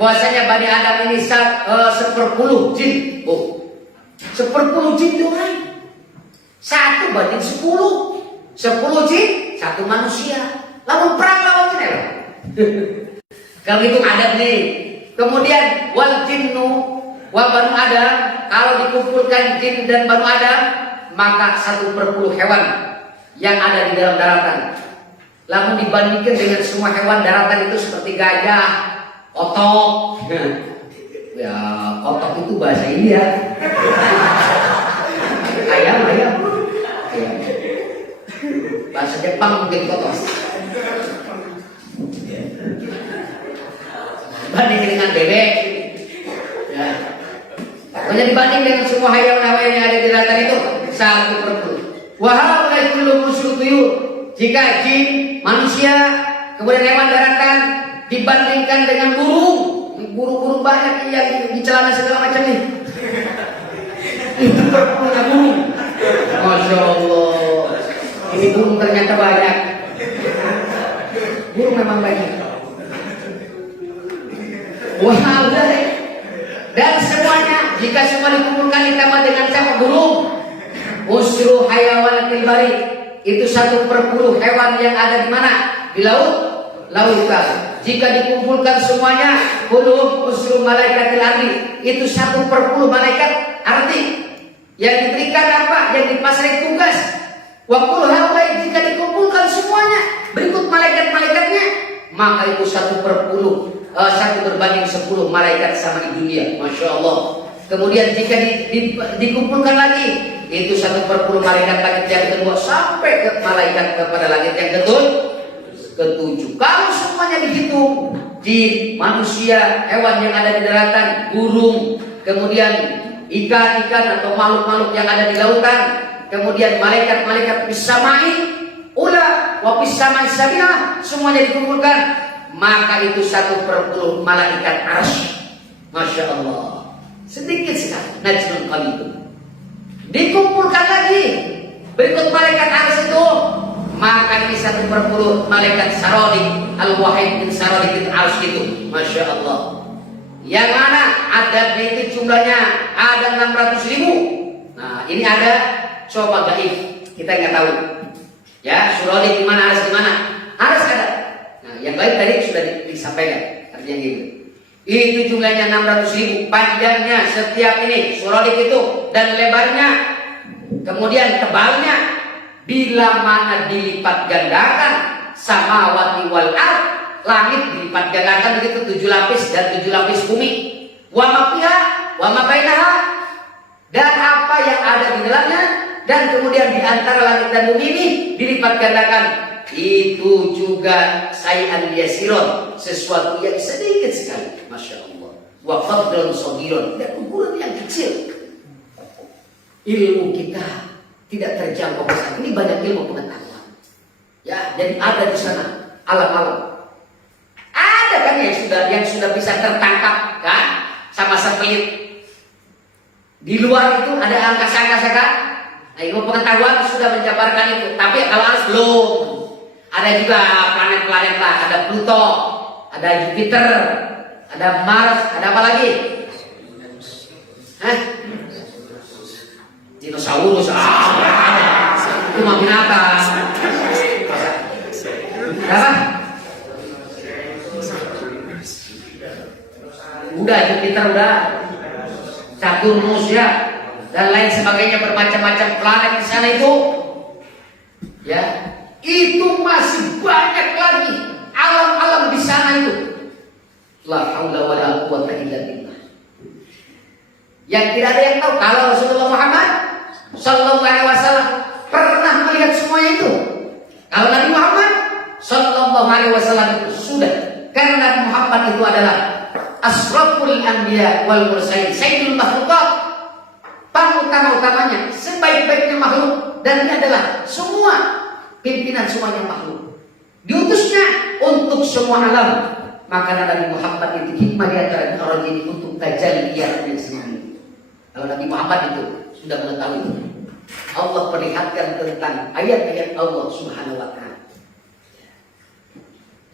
Bahwasanya Bani Adam ini 10 jin. Oh, 10 jin doang. 1 banding 10. 10 jin, 1 manusia. Lalu perang lawan jin. Kalau gitu adab nih. Kemudian wal jinnu wa banu Adam, kalau dikumpulkan jin dan banu Adam, maka 1/10 hewan yang ada di dalam daratan. Lalu dibandingkan dengan semua hewan daratan itu seperti gajah, otok. Ya, otok itu bahasa India. Ayam. Bahasa Jepang mungkin otok. Banding dengan bebek. Ya. Pokoknya dibanding dengan semua hewan-hewan yang ada di daratan itu 1/10. Wahai kullu musyrikin, jika jin, manusia, kemudian hewan daratan dibandingkan dengan burung banyak yang di celana segala macam ini. Itu perpunya burung. Masya Allah. Ini burung ternyata banyak. Burung memang banyak. Wah, dan semuanya jika semua dikumpulkan ditambah dengan sama burung, usru hayawanatil bari, itu 1/10 hewan yang ada di mana? Di laut lautan. Jika dikumpulkan semuanya, burung usru malaikatil ardi, itu 1/10 malaikat arti. Yang diberikan apa? Yang dipasrai tugas. Wa qul haulai, jika dikumpulkan semuanya berikut malaikat-malaikatnya, maka itu 1/10. 1 berbanding 10 malaikat sama di dunia. Masya Allah. Kemudian jika dikumpulkan lagi, itu 1/10 malaikat langit yang kedua sampai ke malaikat kepada langit yang ketujuh. Kalau semuanya dihitung, jin, manusia, hewan yang ada di daratan, burung, kemudian ikan-ikan atau makhluk-makhluk yang ada di lautan, kemudian malaikat-malaikat bisamai, ula wa bisamai sabilah, semuanya dikumpulkan, maka itu 1/10 malaikat arsy. Masya Allah. Sedikit sekali. Najrun qalilun. Dikumpulkan lagi berikut malaikat arsy itu, maka ini 1/10 malaikat sarodi, al-wahid bin sarodi bin arsy itu. Masya Allah. Yang mana ada itu jumlahnya ada 600.000. Nah ini ada coba gaib, kita nggak tahu. Ya, surodi di mana, arsy di mana? Arsy ada. Yang baik tadi sudah disampaikan, artinya gitu. Itu jumlahnya 600.000, panjangnya setiap ini suradik itu dan lebarnya, kemudian tebalnya, bila mana dilipat gandakan samawati wal ard, langit dilipat gandakan begitu 7 lapis dan 7 lapis bumi, wa ma fiha wa ma bainaha, dan apa yang ada di dalamnya, dan kemudian di antara langit dan bumi ini dilipat gandakan. Itu juga sayan yasirun, sesuatu yang sedikit sekali. Masya Allah. Wa fadlun shagirun, dan ukuran yang kecil. Ilmu kita tidak terjangkau besar. Ini banyak ilmu pengetahuan. Ya, jadi ada di sana alam-alam. Ada kan yang sudah bisa tertangkap kan sama satelit. Di luar itu ada angkasa-angkasa kan. Nah, ilmu pengetahuan sudah menjabarkan itu. Tapi kalau harus belum. Ada juga planet-planet lah, ada Pluto, ada Jupiter, ada Mars, ada apa lagi? Hah? Dinosaurus, itu mah binatang. Apa? Udah Jupiter udah, Saturnus ya, dan lain sebagainya, bermacam-macam planet di sana itu, ya. Itu masih banyak lagi alam-alam di sana itu. La haula wala quwwata illa billah. Yang tidak ada yang tahu kalau Rasulullah Muhammad sallallahu alaihi wasallam pernah melihat semuanya itu. Kalau Nabi Muhammad sallallahu alaihi wasallam itu sudah, karena Nabi Muhammad itu adalah asraful anbiya wal mursalin, sayyidul makhluqat, utama-utamanya, sebaik-baiknya makhluk, dan dia adalah semua pimpinan semuanya makhluk. Diutusnya untuk semua alam. Maka Nabi Muhammad itu hikmah di antara orang ini untuk tajalliyat yang sendiri. Kalau Nabi Muhammad itu sudah mengetahui, Allah perlihatkan tentang ayat-ayat Allah Subhanahu wa ta'ala.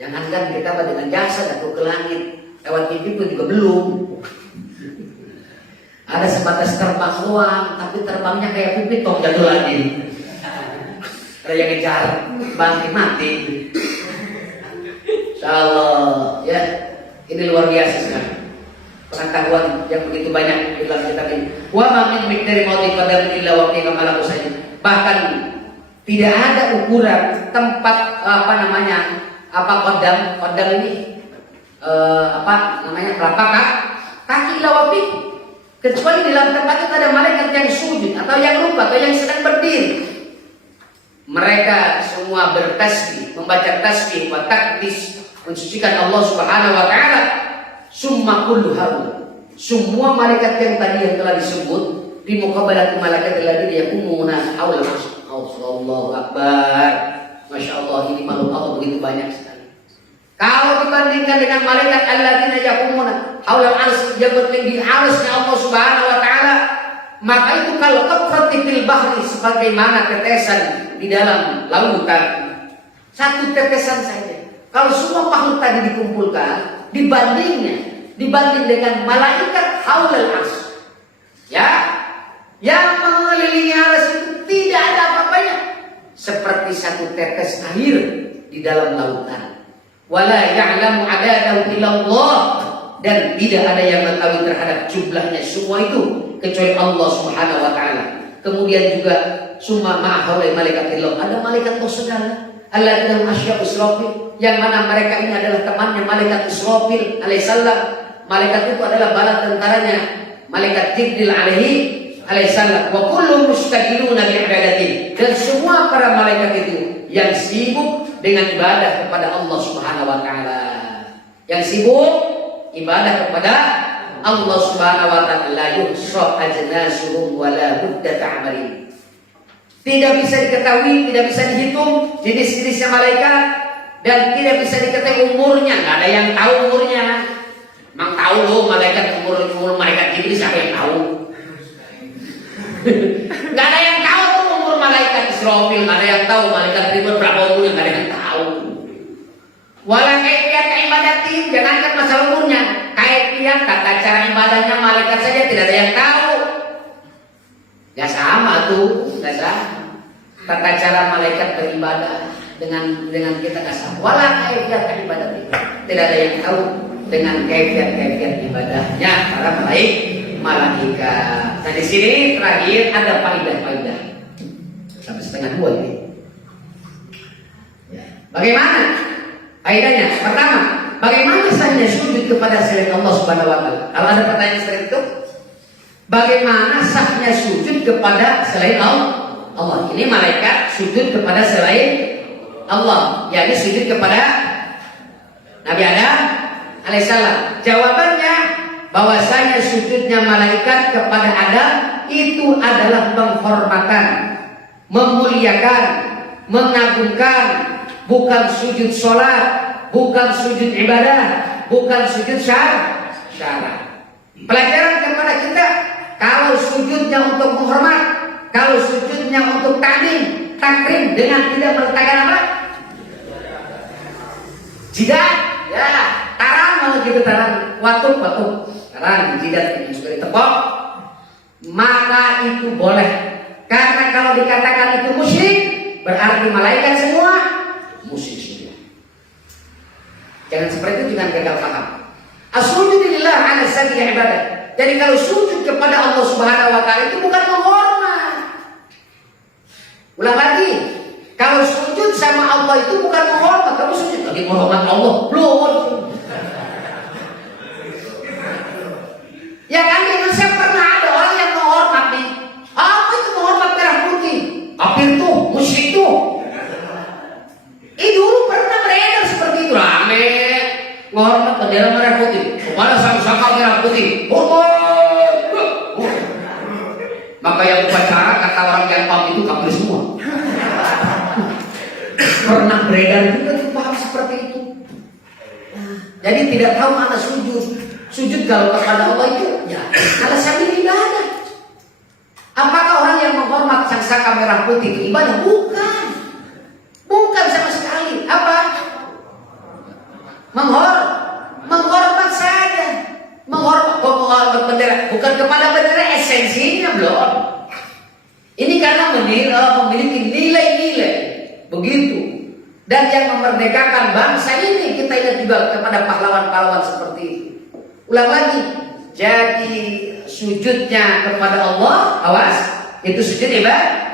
Jangankan kita dengan jasad atau ke langit, lewat TV pun juga belum. Ada sebatas terbang doang, tapi terbangnya kayak pipit tong jadul lagi. Ada yang ngejar, mati. Insyaallah ya, ini luar biasa sekali. Pengetahuan yang begitu banyak di dalam kitab ini. Wa ma min miqdari maudi qadam illa wa fi kamalaku saja. Bahkan tidak ada ukuran tempat qadam ini telapak kaki lawapi, kecuali di dalam tempat itu ada malaikat yang sujud atau yang rukuk atau yang sedang berdiri. Mereka semua bertasbih, membaca tasbih wa takbis, mensucikan Allah Subhanahu wa taala. Summa kullu haula, semua malaikat yang tadi yang telah disebut di muqabalati malaikat alladziina yaqumuna haula Allahu akbar. Masya Allah, ini makhluk Allah begitu banyak sekali. Kalau dibandingkan dengan malaikat alladziina yaqumuna haula al-'arsy, yang bertinggi arasnya Allah Subhanahu wa taala, maka itu kalau qatratin fil bahri, sebagaimana tetesan di dalam lautan. Satu tetesan saja. Kalau semua makhluk tadi dikumpulkan, dibanding dengan malaikat haulal arsy, ya, yang mengelilingi arsy itu tidak ada apa-apanya, seperti satu tetes air di dalam lautan. Wala ya'lamu adadahu illallah, dan tidak ada yang mengetahui terhadap jumlahnya semua itu kecuali Allah Subhanahu wa taala. Kemudian juga summa ma'ahu malaikatillah, ada malaikat Allah Saudara, alladzina asyqa Israfil, yang mana mereka ini adalah temannya malaikat Israfil alaihissalam. Malaikat itu adalah bala tentaranya malaikat Jibril alaihissalam. Wa kullu mustaqiluna bi'ibadati, dan semua para malaikat itu yang sibuk dengan ibadah kepada Allah Subhanahu wa taala. Yang sibuk ibadah kepada Allah Subhanahu wa taala. La yuhsa ajnasuhum wa la budda ta'malin. Tidak bisa diketahui, tidak bisa dihitung jenis-jenisnya malaikat, dan tidak bisa diketahui umurnya. Nggak ada yang tahu umurnya. Mang tahu loh malaikat umur malaikat Jibril, siapa yang tahu? Nggak ada yang tahu tuh umur malaikat Israfil, nggak ada yang tahu malaikat Jibril berapa umurnya, nggak ada yang tahu. Wala kaifiyat ibadati, jangankan masalah umurnya, kaifiyat tata cara ibadahnya malaikat saja tidak ada yang tahu. Ya sama tuh, nggak sama. Tata cara malaikat beribadah dengan kita nggak sama. Wala kaifiyat ibadati, tidak ada yang tahu dengan kaifiyat ibadahnya para malaikat. Nah di sini terakhir ada faidah sampai setengah 2 ini. Ya. Bagaimana faidahnya? Pertama, bagaimana sahnya sujud kepada selain Allah Subhanahu wa taala? Kalau ada pertanyaan seperti itu, bagaimana sahnya sujud kepada selain Allah? Ini malaikat sujud kepada selain Allah, yakni sujud kepada Nabi Adam alaihissalam. Jawabannya bahwasanya sujudnya malaikat kepada Adam itu adalah penghormatan, memuliakan, mengagungkan, bukan sujud sholat, bukan sujud ibadah, bukan sujud syarat. Pelajaran kepada kita, kalau sujudnya untuk menghormat, kalau sujudnya untuk takrim dengan tidak meletakkan apa? Jidat, ya. Tarang malah gitu, tarang, watuk, tarang, jidat ini juga ditepok, maka itu boleh. Karena kalau dikatakan itu musyrik, berarti malaikat semua musyrik semua. Jangan seperti itu, jangan gagal paham. As-sujudu lillah ala sabil ibadah. Jadi kalau sujud kepada Allah Subhanahu wa taala itu bukan menghormat. Ulang lagi, kalau sujud sama Allah itu bukan menghormat. Kamu sujud lagi menghormat Allah, belum. Ya kan, di Indonesia pernah ada orang yang menghormat nih. Apa itu menghormat merah putih? Kafir tuh, musyrik tuh. Dulu pernah beredar seperti itu, rame menghormat bendera merah putih kepada sang-saka merah putih. Maka yang upacara kata orang yang paham itu kafir semua. Pernah beredar juga paham seperti itu. Jadi tidak tahu mana sujud. Sujud kalau kepada Allah itu ya alasan ibadah. Apakah orang yang menghormat sang saka merah putih itu ibadah? Bukan sama sekali. Apa? Menghormat saya. bukan kepada bendera esensinya belum. Ini karena memiliki nilai-nilai begitu. Dan yang memerdekakan bangsa ini kita lihat juga kepada pahlawan-pahlawan seperti itu. Ulang lagi, jadi sujudnya kepada Allah, awas, itu sujud ibadah.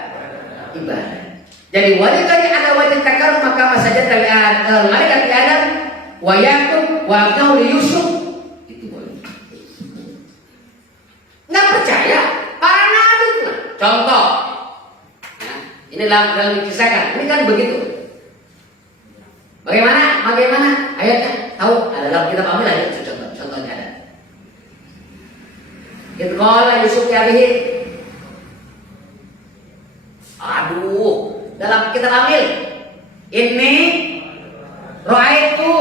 Jadi wajib tadi ada wajib takar maka saja malaikat di Adam wa Yakub wa Abnahu li Yusuf itu boleh. Nggak percaya? Para nabi itu. Contoh, nah, ini dalam dikisahkan. Ini kan begitu. Bagaimana ayatnya? Tahu? Ada dalam kitab Amil ada contohnya ada. Itu kalau Yusuf Yabihi. Aduh, dalam kitab Amil ini ra'aitu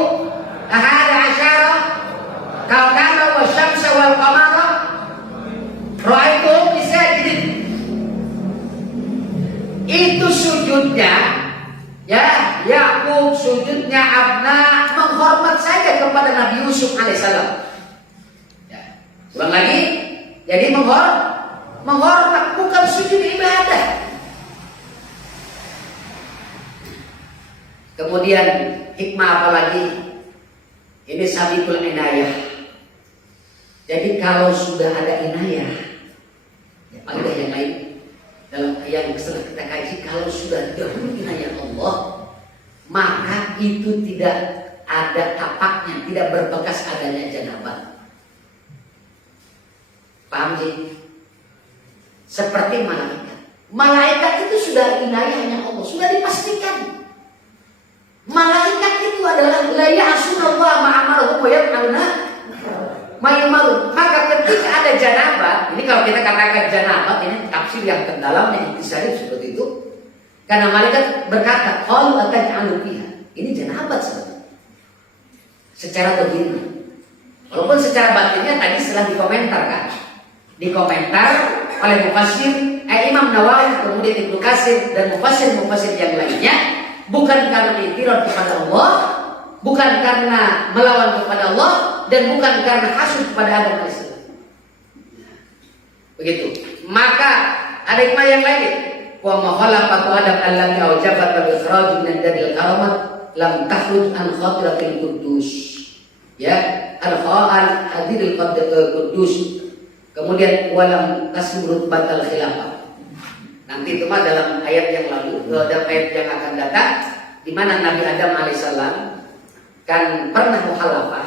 ahada asyara kawkaba wa syamsa wal qamara ra'aitu bisajidin. Itu sujudnya ya, Yakub sujudnya Abna menghormat saja kepada Nabi Yusuf alaihissalam. Ya. Ulang lagi, jadi menghormat bukan sujud ibadah. Kemudian hikmah apa lagi? Ini sabiqul inayah. Jadi kalau sudah ada inayah, ya, ada yang lain. Dalam yang setelah kita kaji, kalau sudah dahulu inayah Allah, maka itu tidak ada tapaknya, tidak berbekas adanya janabah. Paham sih? Seperti malaikat. Malaikat itu sudah inayahnya Allah, sudah dipastikan. Malaikat itu adalah la ya'sunallah ma'amaruhum wa yaf'aluna ma yu'marun. Maka ketika ada janabah, ini kalau kita katakan janabah, ini tafsir yang terdalam yang intisari seperti itu. Karena malaikat berkata, qalu ataj'alu fiha. Ini janabah sebenarnya. Secara begini. Walaupun secara batinnya tadi setelah dikomentarkan. Dikomentar oleh mufassir Imam Nawawi, kemudian Ibnu Katsir dan mufassir-mufassir yang lainnya. Bukan karena intirad kepada Allah, bukan karena melawan kepada Allah, dan bukan karena hasud kepada Adam alaihissalam. Begitu. Maka ada hikmah yang lain. Wa ma khalaqatu Adam allati awjabat bi ikhraj min daril karamat lam takhruj an khatiratil quddus. Ya, al-kha'al hadiril quddus. Kemudian walam tasmurut batal khilafah. Nanti itu mah dalam ayat yang lalu, dalam ayat yang akan datang, di mana Nabi Adam alaihissalam kan pernah mukhalafah.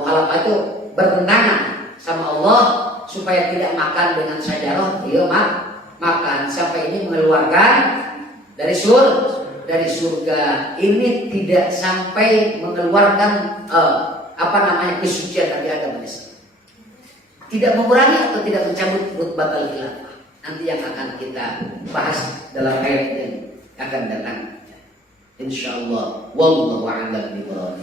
Mukhalafah itu bertentangan sama Allah supaya tidak makan dengan syajarah, dia makan sampai ini mengeluarkan dari surga. Ini tidak sampai mengeluarkan kesucian Nabi Adam alaihissalam. Tidak mengurangi atau tidak mencabut rutbatul khilafah. Nanti yang akan kita bahas dalam ayat yang akan datang. Insyaallah. Wallahu a'lam bishawab.